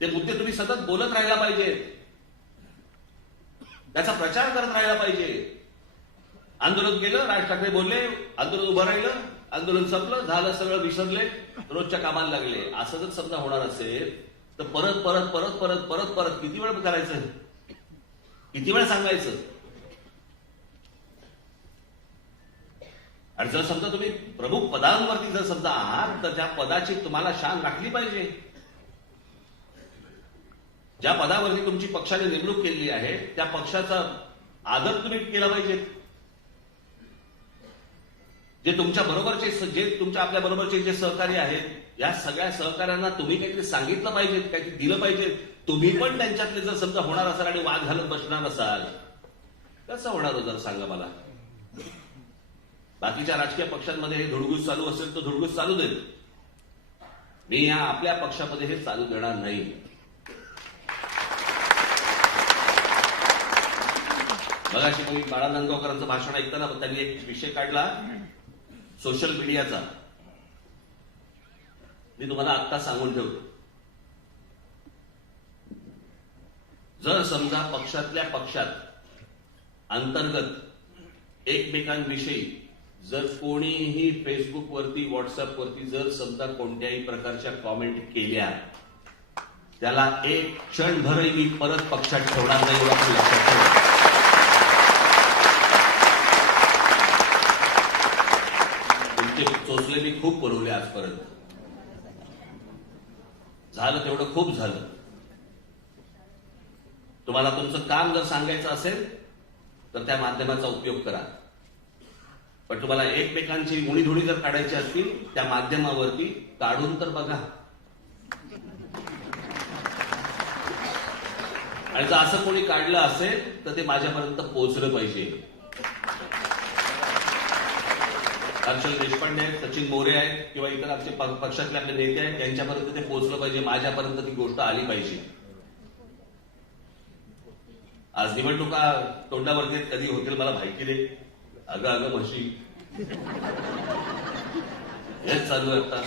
ते मुद्दे तुम्ही सतत बोलत राहायला पाहिजेत. त्याचा प्रचार करत राहायला पाहिजे. आंदोलन केलं, राज ठाकरे बोलले, आंदोलन उभं राहिलं, आंदोलन संपलं, झालं, सगळं विसरले, रोजच्या कामाला लागले. असं जर समजा होणार असेल तर परत परत परत परत परत परत किती वेळ करायचं, किती वेळ सांगायचं. आणि जर समजा तुम्ही प्रमुख पदांवरती जर समजा आहात, तर त्या पदाची तुम्हाला शान राखली पाहिजे. ज्या पदावरती तुमची पक्षाने नेमणूक केलेली आहे, त्या पक्षाचा आदर तुम्ही केला पाहिजे. जे तुमच्या बरोबरचे, जे तुमच्या आपल्या बरोबरचे जे सहकारी आहेत, या सगळ्या सहकाऱ्यांना तुम्ही काहीतरी सांगितलं पाहिजे, काहीतरी दिलं पाहिजे. तुम्ही पण त्यांच्यातले जर समजा होणार असाल आणि वाद घालत बसणार असाल, कसं होणार जर सांगा मला. बाकीच्या राजकीय पक्षांमध्ये हे धुडगूस चालू असेल तर धुडगूस चालू देत. मी या आपल्या पक्षामध्ये हे चालू देणार नाही. मगाशी मी बाळा नांदगावकरांचं भाषण ऐकताना त्यांनी एक विषय काढला, सोशल मीडियाचा. मी तुम्हाला आत्ता सांगून ठेवतो, जर समजा पक्षातल्या पक्षात अंतर्गत एकमेकांविषयी जर कोणीही फेसबुकवरती, व्हॉट्सअपवरती जर समजा कोणत्याही प्रकारच्या कॉमेंट केल्या, त्याला एक क्षणभरही मी परत पक्षात ठेवणार नाही, एवढं आपण लक्षात ठेवा. चोचले मी खूप पुरवले आजपर्यंत. झालं तेवढं खूप झालं. तुम्हाला तुमचं काम जर सांगायचं असेल तर त्या माध्यमाचा उपयोग करा. पण तुम्हाला एकमेकांची उणीधुणी जर काढायची असतील त्या माध्यमावरती काढून तर बघा. आणि जर असं कोणी काढलं असेल तर ते माझ्यापर्यंत पोहोचलं पाहिजे. हर्षल देशपांडे आहेत, सचिन मोरे आहेत, किंवा इतर आमचे पक्षातले आपले नेते आहेत, त्यांच्यापर्यंत ते पोहोचलं पाहिजे. माझ्यापर्यंत ती गोष्ट आली पाहिजे. आज निवडणुका तोंडावरती कधी होतील मला माहिती नाही. अगं अगं म्हशी हेच चालू आहे आता.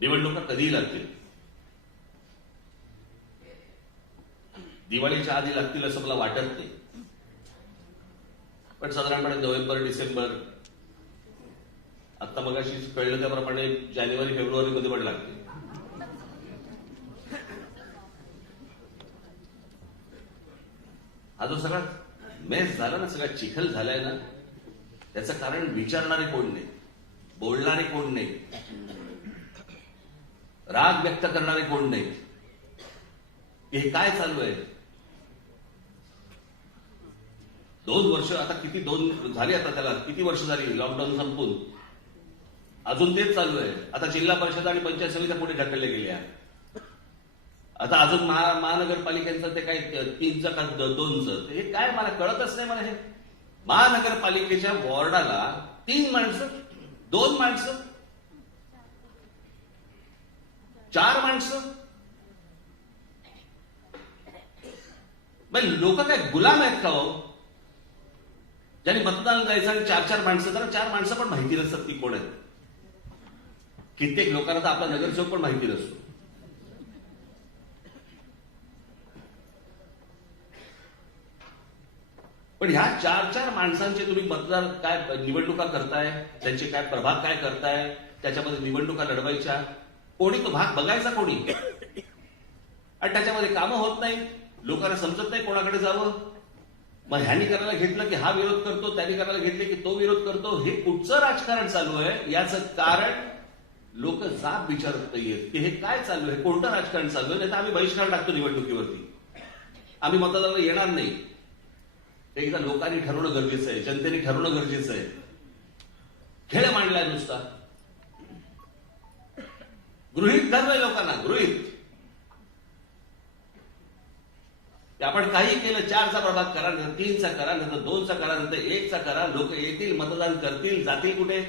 निवडणुका कधीही लागतील. दिवाळीच्या आधी लागतील असं मला वाटत नाही, पण साधारणपणे नोव्हेंबर, डिसेंबर, आता मगाशी कळलं त्याप्रमाणे जानेवारी, फेब्रुवारीमध्ये पण लागते. हा जो सगळा मेस झाला ना, सगळा चिखल झालाय ना, त्याचं कारण विचारणारे कोण नाही, बोलणारे कोण नाही, राग व्यक्त करणारे कोण नाही. हे काय चालू आहे? 2 वर्ष आता किती, 2 झाली आता, त्याला किती वर्ष झाली लॉकडाऊन संपून, अजून तेच चालू आहे. आता जिल्हा परिषद आणि पंचायत समित्या पुढे ढकलल्या गेल्या. आता अजून महानगरपालिकेचं ते काय 3चं का 2चं, हे काय मला कळतच नाही. मला हे महानगरपालिकेच्या वॉर्डाला 3 माणसं, 2 माणसं, 4 माणसं. लोक काय गुलाम आहेत का हो? ज्यांनी मतदान जायचं आणि 4 माणसं, जरा 4 माणसं पण माहिती नसतात ती कोण आहेत. कित्येक लोकांना तर आपला नगरसेवक पण माहिती नसतो. पण ह्या 4 माणसांचे तुम्ही मतदार काय निवडणुका करताय, त्यांचे काय प्रभाग काय करताय, त्याच्यामध्ये निवडणुका लढवायच्या, कोणी तो भाग बघायचा कोणी? आणि त्याच्यामध्ये कामं होत नाही, लोकांना समजत नाही कोणाकडे जावं. मग ह्यानी करायला घेतलं की हा विरोध करतो, त्यांनी करायला घेतले की तो विरोध करतो. हे कुठचं राजकारण चालू आहे? याचं कारण लोक जाब विचारत नाहीयेत की हे काय चालू आहे, कोणतं राजकारण चालू आहे. नाही तर आम्ही बहिष्कार टाकतो निवडणुकीवरती, आम्ही मतदाराला येणार नाही. ते एकदा लोकांनी ठरवणं गरजेचं आहे, जनतेने ठरवणं गरजेचं आहे. खेळ मांडलाय नुसता, गृहीत धरलंय लोकांना, गृहीत. आपण काही केलं, 4चा प्रभाग करा, नंतर 3चा करा, नंतर 2चा करा, नंतर 1चा करा. लोक येतील, मतदान करतील, जातील कुठे?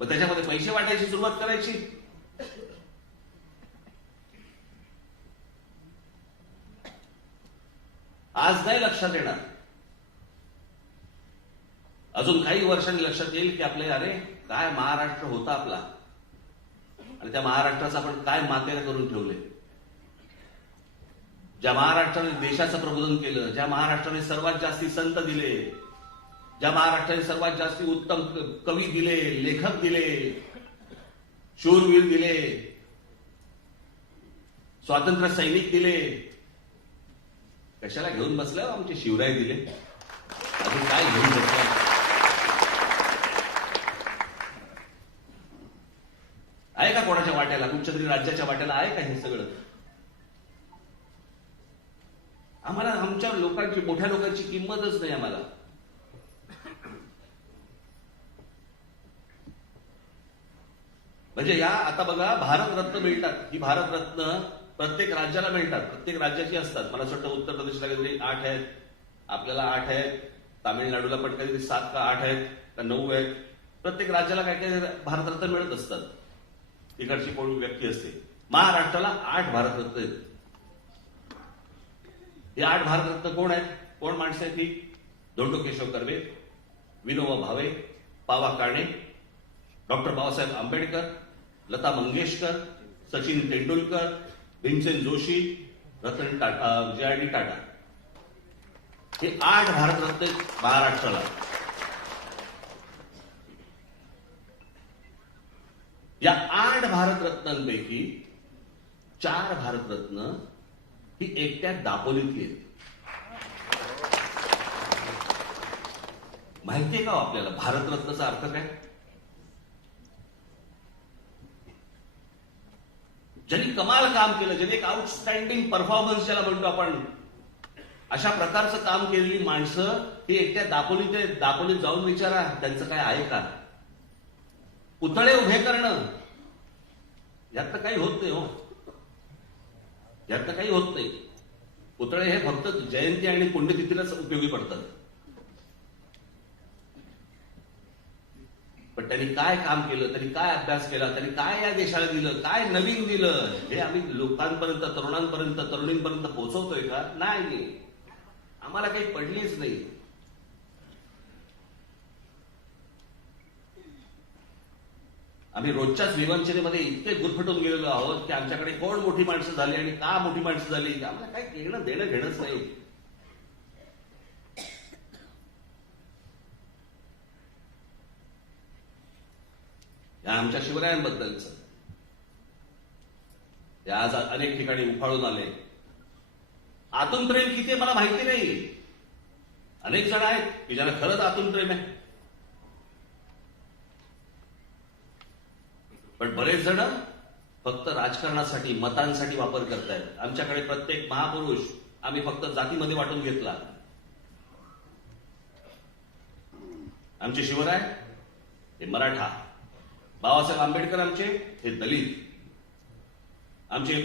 मग त्याच्यामध्ये पैसे वाटायची सुरुवात करायची. आज नाही लक्षात येणार, अजून काही वर्षांनी लक्षात येईल की आपले अरे काय महाराष्ट्र होता आपला, आणि त्या महाराष्ट्राचं आपण काय मातेला करून ठेवले. ज्या महाराष्ट्राने देशाचं प्रबोधन केलं, ज्या महाराष्ट्राने सर्वात जास्ती संत दिले, ज्या महाराष्ट्राने सर्वात जास्ती उत्तम कवी दिले, लेखक दिले, शूरवीर दिले, स्वातंत्र्य सैनिक दिले, कशाला घेऊन बसल्या आमचे शिवराय दिले, अजून काय घेऊन बसल्या? आहे का कोणाच्या वाट्याला, कुठच्या तरी राज्याच्या वाट्याला आहे का हे सगळं? आम्हाला आमच्या लोकांची, मोठ्या लोकांची किंमतच नाही आम्हाला. म्हणजे या आता बघा, भारतरत्न मिळतात, ही भारतरत्न प्रत्येक राज्याला मिळतात, प्रत्येक राज्याची असतात. मला असं वाटतं उत्तर प्रदेशला काहीतरी 8 आहेत, आपल्याला 8 आहेत, तामिळनाडूला पण काहीतरी 7 का 8 आहेत का 9 आहेत. प्रत्येक राज्याला काय काय भारतरत्न मिळत असतात, इकडची कोण व्यक्ती असते. महाराष्ट्राला 8 भारतरत्न आहेत. हे 8 भारतरत्न कोण आहेत, कोण माणसं आहेत? ही धोंडो केशव कर्वे, विनोबा भावे, पावा काणे, डॉक्टर बाबासाहेब आंबेडकर, लता मंगेशकर, सचिन तेंडुलकर, भीमसेन जोशी, रतन टाटा, जे.आर.डी. टाटा. हे 8 भारतरत्न महाराष्ट्राला. या 8 भारतरत्नांपैकी 4 भारतरत्न ही एकट्या दापोलीतली आहेत. माहितीये का आपल्याला भारतरत्नाचा अर्थ काय? ज्यांनी कमाल काम केलं, ज्यांनी एक आउटस्टँडिंग परफॉर्मन्स ज्याला म्हणतो आपण, अशा प्रकारचं काम केलेली माणसं ही एकट्या दापोलीत जाऊन विचारा त्यांचं काय आहे का? पुतळे उभे करणं यात तर काही होत नाही हो, यात तर काही होत नाही. पुतळे हे फक्त जयंती आणि पुण्यतिथीलाच उपयोगी पडतात. पण त्यांनी काय काम केलं, त्यांनी काय अभ्यास केला, त्यांनी काय या देशाला दिलं, काय नवीन दिलं, हे आम्ही लोकांपर्यंत, तरुणांपर्यंत, तरुणींपर्यंत पोहोचवतोय का? नाही, आम्हाला काही पडलीच नाही. आम्ही रोजच्याच विवंचनेमध्ये इतके गुरफटून गेलेलो आहोत की आमच्याकडे कोण मोठी माणसं झाली आणि का मोठी माणसं झाली आम्हाला काही देणं घेणंच नाही. या आमच्या शिवरायांबद्दलच या आज अनेक ठिकाणी उफाळून आले. आतून प्रेम किती मला माहिती नाही, अनेक जण आहेत की ज्यांना खरंच आतून प्रेम आहे, पण बरेच जण फक्त राजकारणासाठी, मतांसाठी वापर करतायत. आमच्याकडे प्रत्येक महापुरुष आम्ही फक्त जातीमध्ये वाटून घेतला. आमचे शिवराय हे मराठा, बाबासाहेब आंबेडकर आमचे हे दलित, आमचे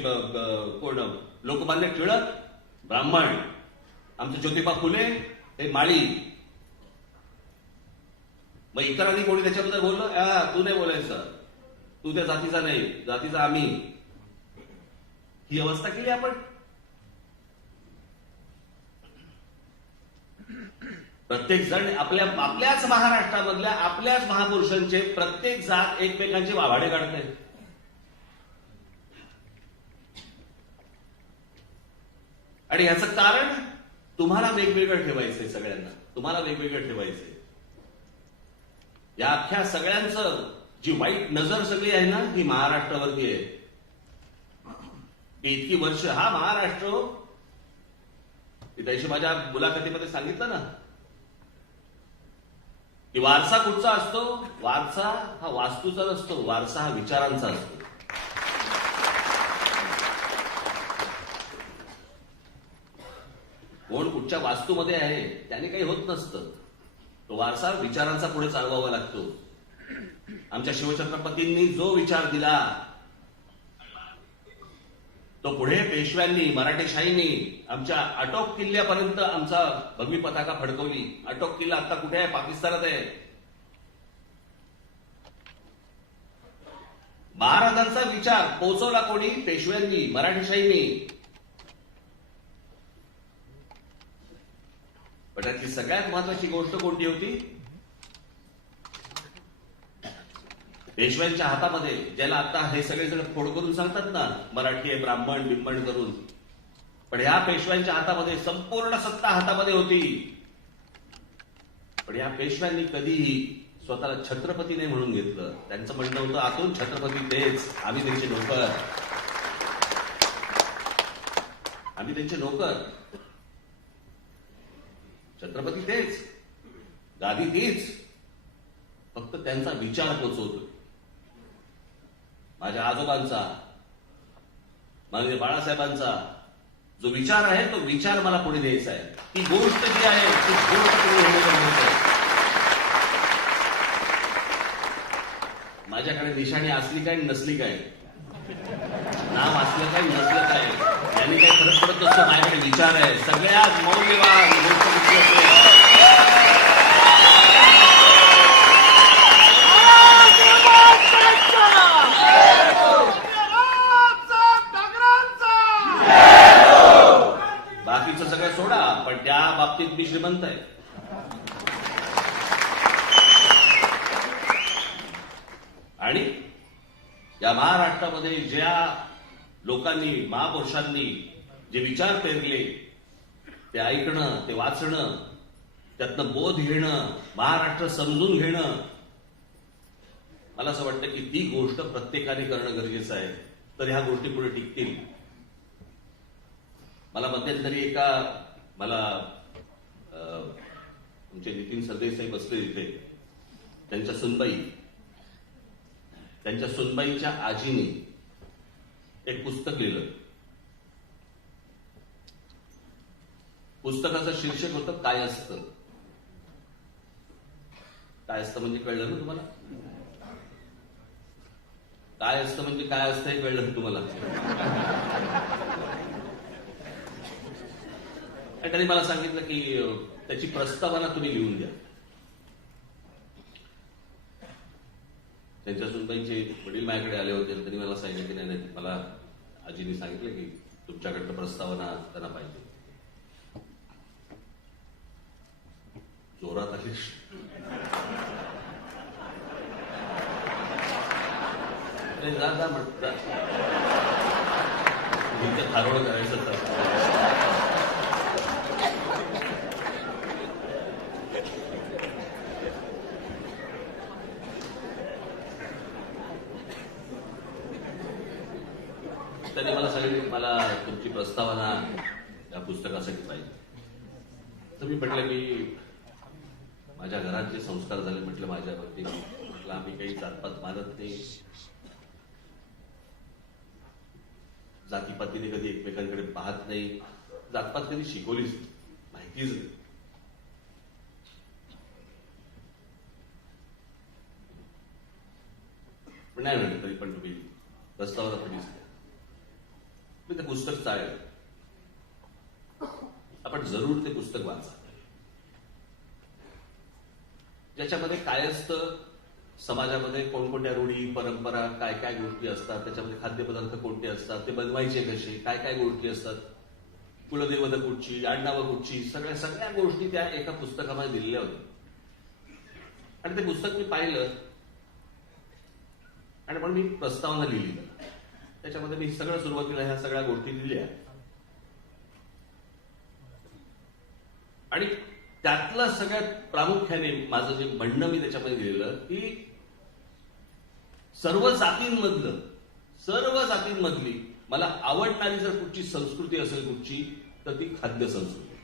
कोण लोकमान्य टिळक ब्राह्मण, आमचे ज्योतिबा फुले हे माळी. मग इतरांनी कोणी त्याच्याबद्दल बोललं, तू नाही बोलायचं, तू त्या जातीचा नाही, जातीचा आम्ही. ही अवस्था केली आपण. प्रत्येक जण आपल्याच महाराष्ट्रामधल्या आपल्याच महापुरुषांचे प्रत्येक जात एकमेकांचे वाभाडे काढते. आणि याचं कारण तुम्हाला वेगवेगळं ठेवायचंय, सगळ्यांना तुम्हाला वेगवेगळं ठेवायचंय. या अख्ख्या सगळ्यांचं जी वाईट नजर सगळी आहे ना, ही महाराष्ट्रावरती आहे. इतकी वर्ष हा महाराष्ट्र, त्याशी माझ्या मुलाखतीमध्ये सांगितलं ना की वारसा कुठचा असतो, वारसा हा वास्तूचा नसतो, वारसा हा विचारांचा असतो. कोण कुठच्या वास्तूमध्ये आहे त्याने काही होत नसतं, तो वारसा विचारांचा पुढे चालवावा लागतो. आमच्या शिवछत्रपतींनी जो विचार दिला तो पुढे पेशव्यांनी, मराठेशाहींनी आमच्या आटोक किल्ल्यापर्यंत आमचा भगवी पताका फडकवली. आटोक किल्ला आता कुठे आहे? पाकिस्तानात आहे. महाराजांचा विचार पोहोचवला कोणी? पेशव्यांनी, मराठेशाहींनी. पण त्यातली सगळ्यात महत्वाची गोष्ट कोणती होती? पेशव्यांच्या हातामध्ये, ज्याला आता हे सगळेजण फोड करून सांगतात ना मराठी आहे, ब्राह्मण बिंबण करून, पण ह्या पेशव्यांच्या हातामध्ये संपूर्ण सत्ता हातामध्ये होती. पण या पेशव्यांनी कधीही स्वतःला छत्रपती नाही म्हणून घेतलं. त्यांचं म्हणणं होतं आतून छत्रपती तेच, आम्ही त्यांचे नोकर, आम्ही त्यांचे नोकर. छत्रपती तेच, गादी तीच, फक्त त्यांचा विचार पोचवतो. माझ्या आजोबांचा, माझ्या बाळासाहेबांचा जो विचार आहे तो विचार मला पुढे द्यायचा आहे. ती गोष्ट जी आहे ती गोष्ट पुढे. माझ्याकडे निशाणी असली काय नसली काय, नाम असलं काय नसलं काय, यांनी काही फरक पडत नसतो. माझ्याकडे विचार आहे. सगळ्यात मौल्यवान गोष्ट कुठली असते? बाकीचं सगळं सोडा, पण त्या बाबतीत मी श्रीमंत आहे. आणि या महाराष्ट्रामध्ये ज्या लोकांनी, महापुरुषांनी जे विचार पेरले ते ऐकणं, ते वाचणं, त्यातनं बोध घेणं, महाराष्ट्र समजून घेणं, मला असं वाटतं की ती गोष्ट प्रत्येकाने करणं गरजेचं आहे. तर ह्या गोष्टी पुढे टिकतील. मला मध्यंतरी मला आमचे नितीन सरदेसाई बसले तिथे, त्यांच्या सुनबाईच्या आजीने एक पुस्तक लिहिलं. पुस्तकाचं शीर्षक होतं काय असतं. काय असतं म्हणजे कळलं ना तुम्हाला? काय असतं म्हणजे काय असतं हे कळलं ना तुम्हाला? आणि त्यांनी मला सांगितलं की त्याची प्रस्तावना तुम्ही लिहून द्या. त्यांच्या सुनबाईंचे वडील माझ्याकडे आले होते. त्यांनी मला सांगितलं की नाही, मला आजीने सांगितलं की तुमच्याकडनं प्रस्तावना त्यांना पाहिजे. जोरात आली. जा म्हटलं खारोड करायचं तर त्यांनी मला सांगितलं मला तुमची प्रस्तावना या पुस्तकासाठी पाहिजे. तर मी म्हटलं की माझ्या घरात जे संस्कार झाले म्हटलं माझ्यावरती, म्हटलं आम्ही काही जातपात मानत नाही, जातीपातीने कधी एकमेकांकडे पाहत नाही, जातपात कधी शिकवलीच नाही, माहितीच नाही. पण नाही म्हणत तरी पण तुम्ही रस्त्यावर तुम्ही मी ते पुस्तक चालेल, आपण जरूर ते पुस्तक वाचा, ज्याच्यामध्ये काय असतं, समाजामध्ये कोणकोणत्या रूढी परंपरा काय काय गोष्टी असतात, त्याच्यामध्ये खाद्यपदार्थ कोणते असतात, ते बनवायचे कसे, काय काय गोष्टी असतात, कुलदैवत कुठची, आडनावं कुठची, सगळ्या गोष्टी त्या एका पुस्तकामध्ये दिलेल्या होत्या. आणि ते पुस्तक मी पाहिलं आणि म्हणून मी प्रस्तावना लिहिली. त्याच्यामध्ये मी सगळं सुरुवातीला ह्या सगळ्या गोष्टी लिहिल्या आणि त्यातलं सगळ्यात प्रामुख्याने माझं जे म्हणणं मी त्याच्यामध्ये लिहिलं की सर्व जातींमधली मला आवडणारी जर कुठची संस्कृती असेल कुठची, तर ती खाद्य संस्कृती.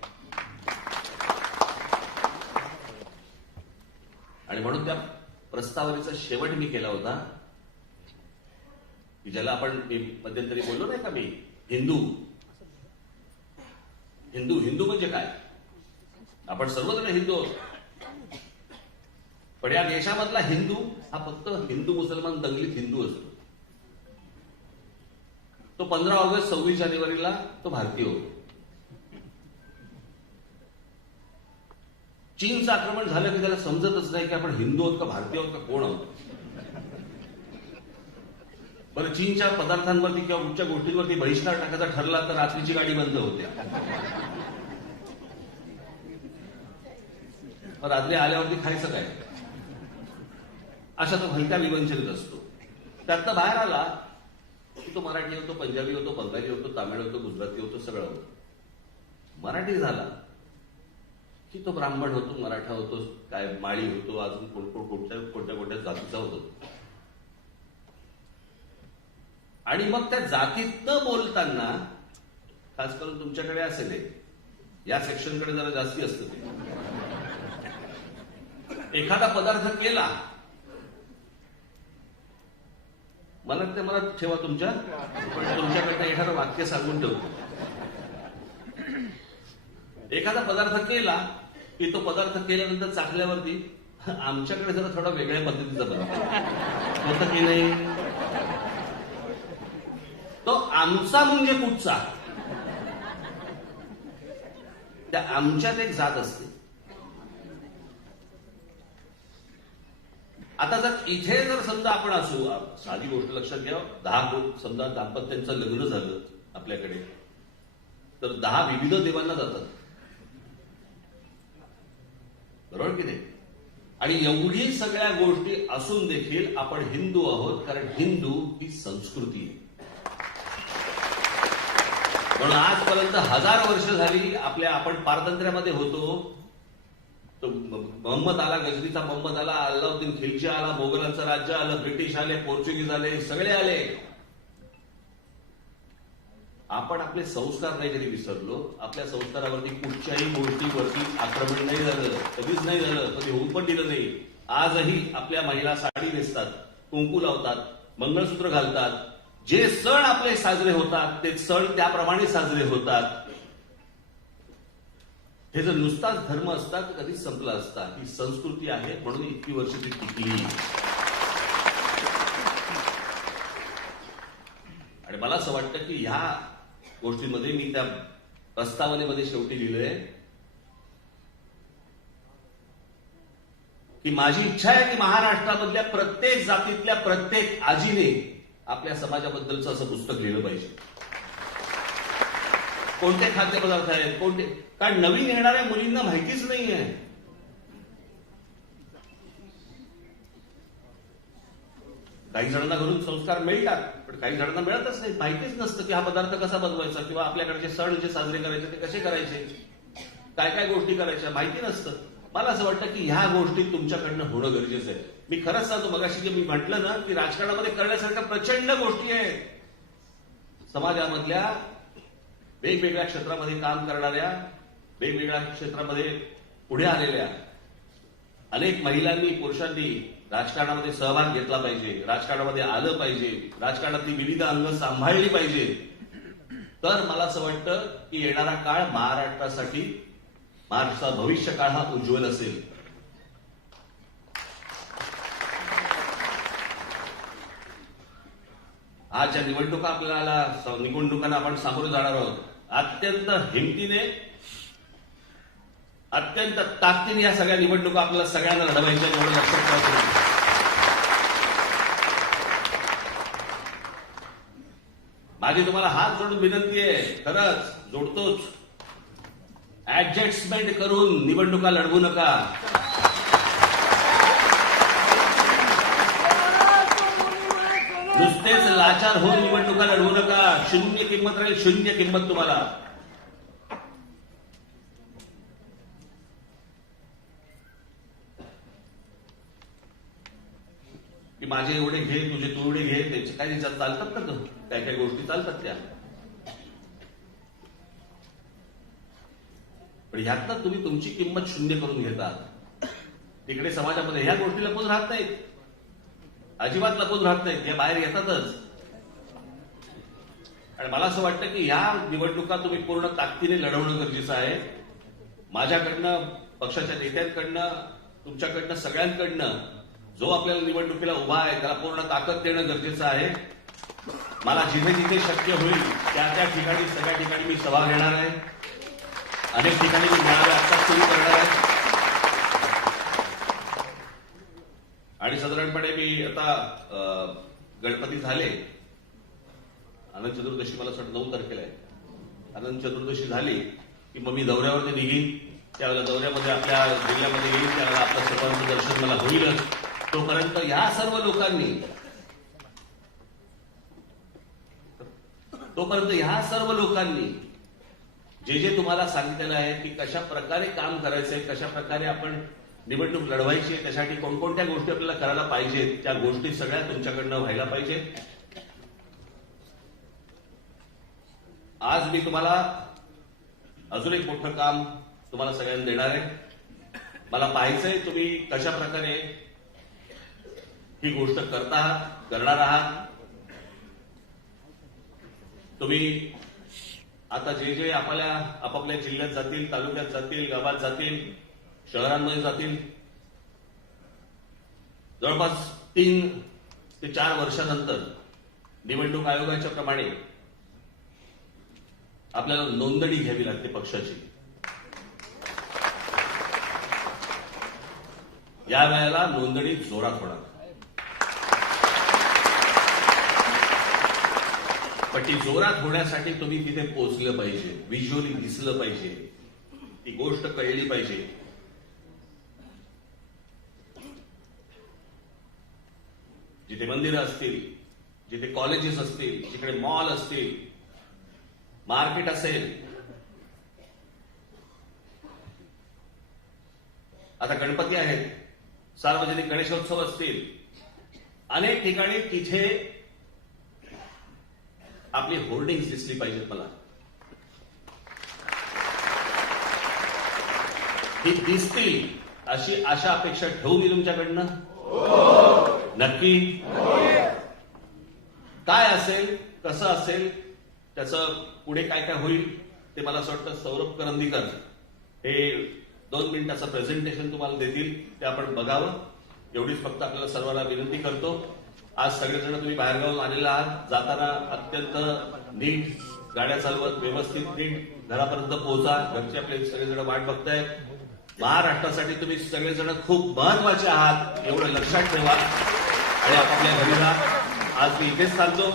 आणि म्हणून त्या प्रस्तावनेचा शेवट मी केला होता की ज्याला आपण मध्यंतरी बोललो नाही का मी, हिंदू म्हणजे काय, आपण सर्वजण हिंदू आहोत, पण या देशामधला हिंदू हा फक्त हिंदू मुसलमान दंगलीत हिंदू असतो. तो 15 ऑगस्ट 26 जानेवारीला तो भारतीय होतो. चीनचं आक्रमण झालं की त्याला समजतच नाही की आपण हिंदू आहोत का भारतीय आहोत का कोण आहोत. बरं, चीनच्या पदार्थांवरती किंवा कुठच्या गोष्टींवरती बहिष्कार टाकायचा ठरला तर रात्रीची गाडी बंद होते. रात्री आल्यावरती खायचं काय, अशा तो भलत्या विवंचनित असतो. त्यातनं बाहेर आला की तो मराठी होतो, पंजाबी होतो, बंगाली होतो, तामिळ होतो, गुजराती होतो, सगळं होतं. मराठी झाला की तो ब्राह्मण होतो, मराठा होतो, काय माळी होतो, अजून कोणत्या जातीचा होतो. आणि मग त्या जातीत न बोलताना, खास करून तुमच्याकडे असेल या सेक्शनकडे जरा जास्ती असतं ते, एखादा पदार्थ केला, मला ठेवा तुमच्या, पण तुमच्याकडनं एखादं वाक्य सांगून ठेवतो. एखादा पदार्थ केला की तो पदार्थ केल्यानंतर चाखल्यावरती आमच्याकडे जरा थोडा वेगळ्या पद्धतीचा पदार्थ होतं की नाही, तो आमचा म्हणजे कुठचा, त्या आमच्यात एक जात असते. आता जर इथे जर समजा आपण असू, साधी गोष्ट लक्षात घ्या, 10 समजा दाम्पत्यांचं लग्न झालं आपल्याकडे, तर 10 विविध देवांना जातात, बरोबर की नाही. आणि एवढी सगळ्या गोष्टी असून देखील आपण हिंदू आहोत, कारण हिंदू ही संस्कृती आहे. म्हणून आजपर्यंत 1000 वर्ष झाली आपण पारतंत्र्यामध्ये होतो. तो मोहम्मद आला, गजनीचा मोहम्मद आला, अल्लाउद्दीन खिलजी आला, मोगलांचं राज्य आलं, ब्रिटिश आले, पोर्चुगीज आले, सगळे आले. आपण आपले संस्कार नाही कधी विसरलो. आपल्या संस्कारावरती कुठच्याही गोष्टीवरती आक्रमण नाही झालं, कधीच नाही झालं, कधी होऊन पण दिलं नाही. आजही आपल्या महिला साडी नेसतात, कुंकू लावतात, मंगळसूत्र घालतात. जे सण आपले साजरे होतात ते सण त्याप्रमाणे साजरे होतात. हे जर नुसताच धर्म असता तर कधीच संपला असता. ही संस्कृती आहे, म्हणून इतकी वर्ष ती टिकली. आणि मला असं वाटतं की ह्या गोष्टींमध्ये मी त्या प्रस्तावनेमध्ये शेवटी लिहिलंय की माझी इच्छा आहे की महाराष्ट्रामधल्या प्रत्येक जातीतल्या प्रत्येक आजीने आपल्या समाजाबद्दलचं असं पुस्तक लिहिलं पाहिजे. कोणते खाद्यपदार्थ आहेत, कोणते, कारण नवीन येणाऱ्या मुलींना माहितीच नाहीये. काही जणांना घरून संस्कार मिळतात, पण काही जणांना मिळतच नाही. माहितीच नसतं की हा पदार्थ कसा बनवायचा, किंवा आपल्याकडचे सण जे साजरे करायचे ते कसे करायचे, काय काय गोष्टी करायच्या माहिती नसतं. मला असं वाटतं की ह्या गोष्टी तुमच्याकडनं होणं गरजेचं आहे. मी खरंच सांगतो, मगाशी जे मी म्हटलं ना की राजकारणामध्ये करण्यासारख्या प्रचंड गोष्टी आहेत. समाजामधल्या वेगवेगळ्या क्षेत्रामध्ये काम करणाऱ्या, वेगवेगळ्या क्षेत्रामध्ये पुढे आलेल्या अनेक महिलांनी पुरुषांनी राजकारणामध्ये सहभाग घेतला पाहिजे, राजकारणामध्ये आलं पाहिजे, राजकारणातली विविध अंग सांभाळली पाहिजे, तर मला असं वाटतं की येणारा काळ महाराष्ट्रासाठी, महाराष्ट्राचा भविष्य काळ हा उज्ज्वल असेल. आज ज्या निवडणुकांना आपण सामोरे जाणार आहोत, अत्यंत हिमतीने, अत्यंत ताकदीने या सगळ्या निवडणुका आपल्याला सगळ्यांना लढवायच्या, एवढं लक्षात ठेवा. माझी तुम्हाला हात जोडून विनंती आहे, खरंच जोडतोच, ऍडजस्टमेंट करून निवडणुका लढवू नका. नुसतेच लाचार होऊन निवडणुका लढवू नका. शून्य किंमत राहील, शून्य किंमत तुम्हाला. की माझे एवढे घे, तुझे तेवढे घे, त्याचे काही चालतात का? काय काय गोष्टी चालतात त्या, पण ह्यातनं तुम्ही तुमची किंमत शून्य करून घेतात. तिकडे समाजामध्ये ह्या गोष्टी लपून राहत नाहीत, अजिबात लपून राहत नाहीत, या बाहेर येतातच. आणि मला असं वाटतं की ह्या निवडणुका तुम्ही पूर्ण ताकदीने लढवणं गरजेचं आहे. माझ्याकडनं, पक्षाच्या नेत्यांकडनं, तुमच्याकडनं, सगळ्यांकडनं जो आपल्याला निवडणुकीला उभा आहे त्याला पूर्ण ताकद देणं गरजेचं आहे. मला जिथे जिथे शक्य होईल त्या त्या ठिकाणी, सगळ्या ठिकाणी मी सभा घेणार आहे. अनेक ठिकाणी मी मेळावे आता सुरू करणार आहे. आणि साधारणपणे मी आता गणपती झाले, अनंत चतुर्दशी मला वाटतं 9 तारखेला आहे. अनंत चतुर्दशी झाली की मग मी दौऱ्यावरती निघीन. त्यावेळेला दौऱ्यामध्ये आपल्या जिल्ह्यामध्ये येईल, त्यावेळेला आपलं सर्वांचं दर्शन मला होईलच. तोपर्यंत ह्या सर्व लोकांनी जे जे तुम्हाला सांगितलेलं आहे की कशा प्रकारे काम करायचंय, कशा प्रकारे आपण निवडणूक लढवायची, त्यासाठी कोणकोणत्या गोष्टी आपल्याला करायला पाहिजेत, त्या गोष्टी सगळ्या तुमच्याकडनं व्हायला पाहिजेत. आज मी तुम्हाला अजून एक मोठं काम तुम्हाला सगळ्यांना देणार आहे. मला पाहायचंय तुम्ही कशा प्रकारे ही गोष्ट करणार आहात. तुम्ही आता जे जे आपापल्या जिल्ह्यात जातील, तालुक्यात जातील, गावात जातील, शहरांमध्ये जातील, जवळपास 3 ते 4 वर्षानंतर निवडणूक आयोगाच्या प्रमाणे आपल्याला नोंदणी घ्यावी लागते पक्षाची. या वेळेला नोंदणी जोरात होणार, पण ती जोरात होण्यासाठी तुम्ही तिथे पोहोचलं पाहिजे, व्हिज्युअली दिसलं पाहिजे, ती गोष्ट कळली पाहिजे. जिथे मंदिरं असतील, जिथे कॉलेजेस असतील, जिकडे मॉल असतील, मार्केट असेल, आता गणपती आहेत, सार्वजनिक गणेशोत्सव असतील, अनेक ठिकाणी तिथे आपली होर्डिंग्स दिसली पाहिजेत. मला ती दिसतील अशी आशा अपेक्षा ठेवू मी तुमच्याकडनं. नक्की काय असेल, कसं असेल, त्याचं पुढे काय काय होईल ते मला असं वाटतं सौरभ करंदीकर हे 2 मिनिटाचं प्रेझेंटेशन तुम्हाला देतील, ते आपण बघावं. एवढीच फक्त आपल्याला सर्वांना विनंती करतो. आज सगळेजण तुम्ही बाहेरगावून आलेला आहात, जाताना अत्यंत नीट गाड्या चालवत, व्यवस्थित नीट घरापर्यंत पोहोचा. घरचे आपले सगळेजण वाट बघतायत. महाराष्ट्रासाठी तुम्ही सगळेजण खूप महत्वाचे आहात, एवढं लक्षात ठेवा आणि आपापल्या घरी जा. आज मी इथेच चालतो.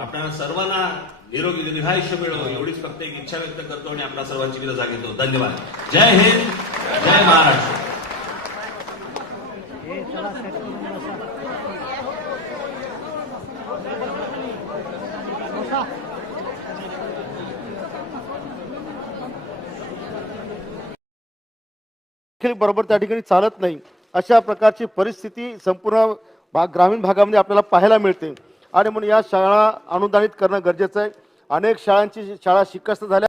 आपल्याला सर्वांना निरोगी दीर्घायुष्य मिळो एवढीच फक्त एक इच्छा व्यक्त करतो आणि आपल्या सर्वांची रजा घेतो. धन्यवाद. जय हिंद, जय महाराष्ट्र. बरोबर त्या ठिकाणी चालत नाही, अशा प्रकारची परिस्थिती संपूर्ण ग्रामीण भागामध्ये आपल्याला पाहायला मिळते. आणि म्हणून या शाळा अनुदानित करणं गरजेचं आहे. अनेक शाळांची शाळा शिकस्त झाल्या.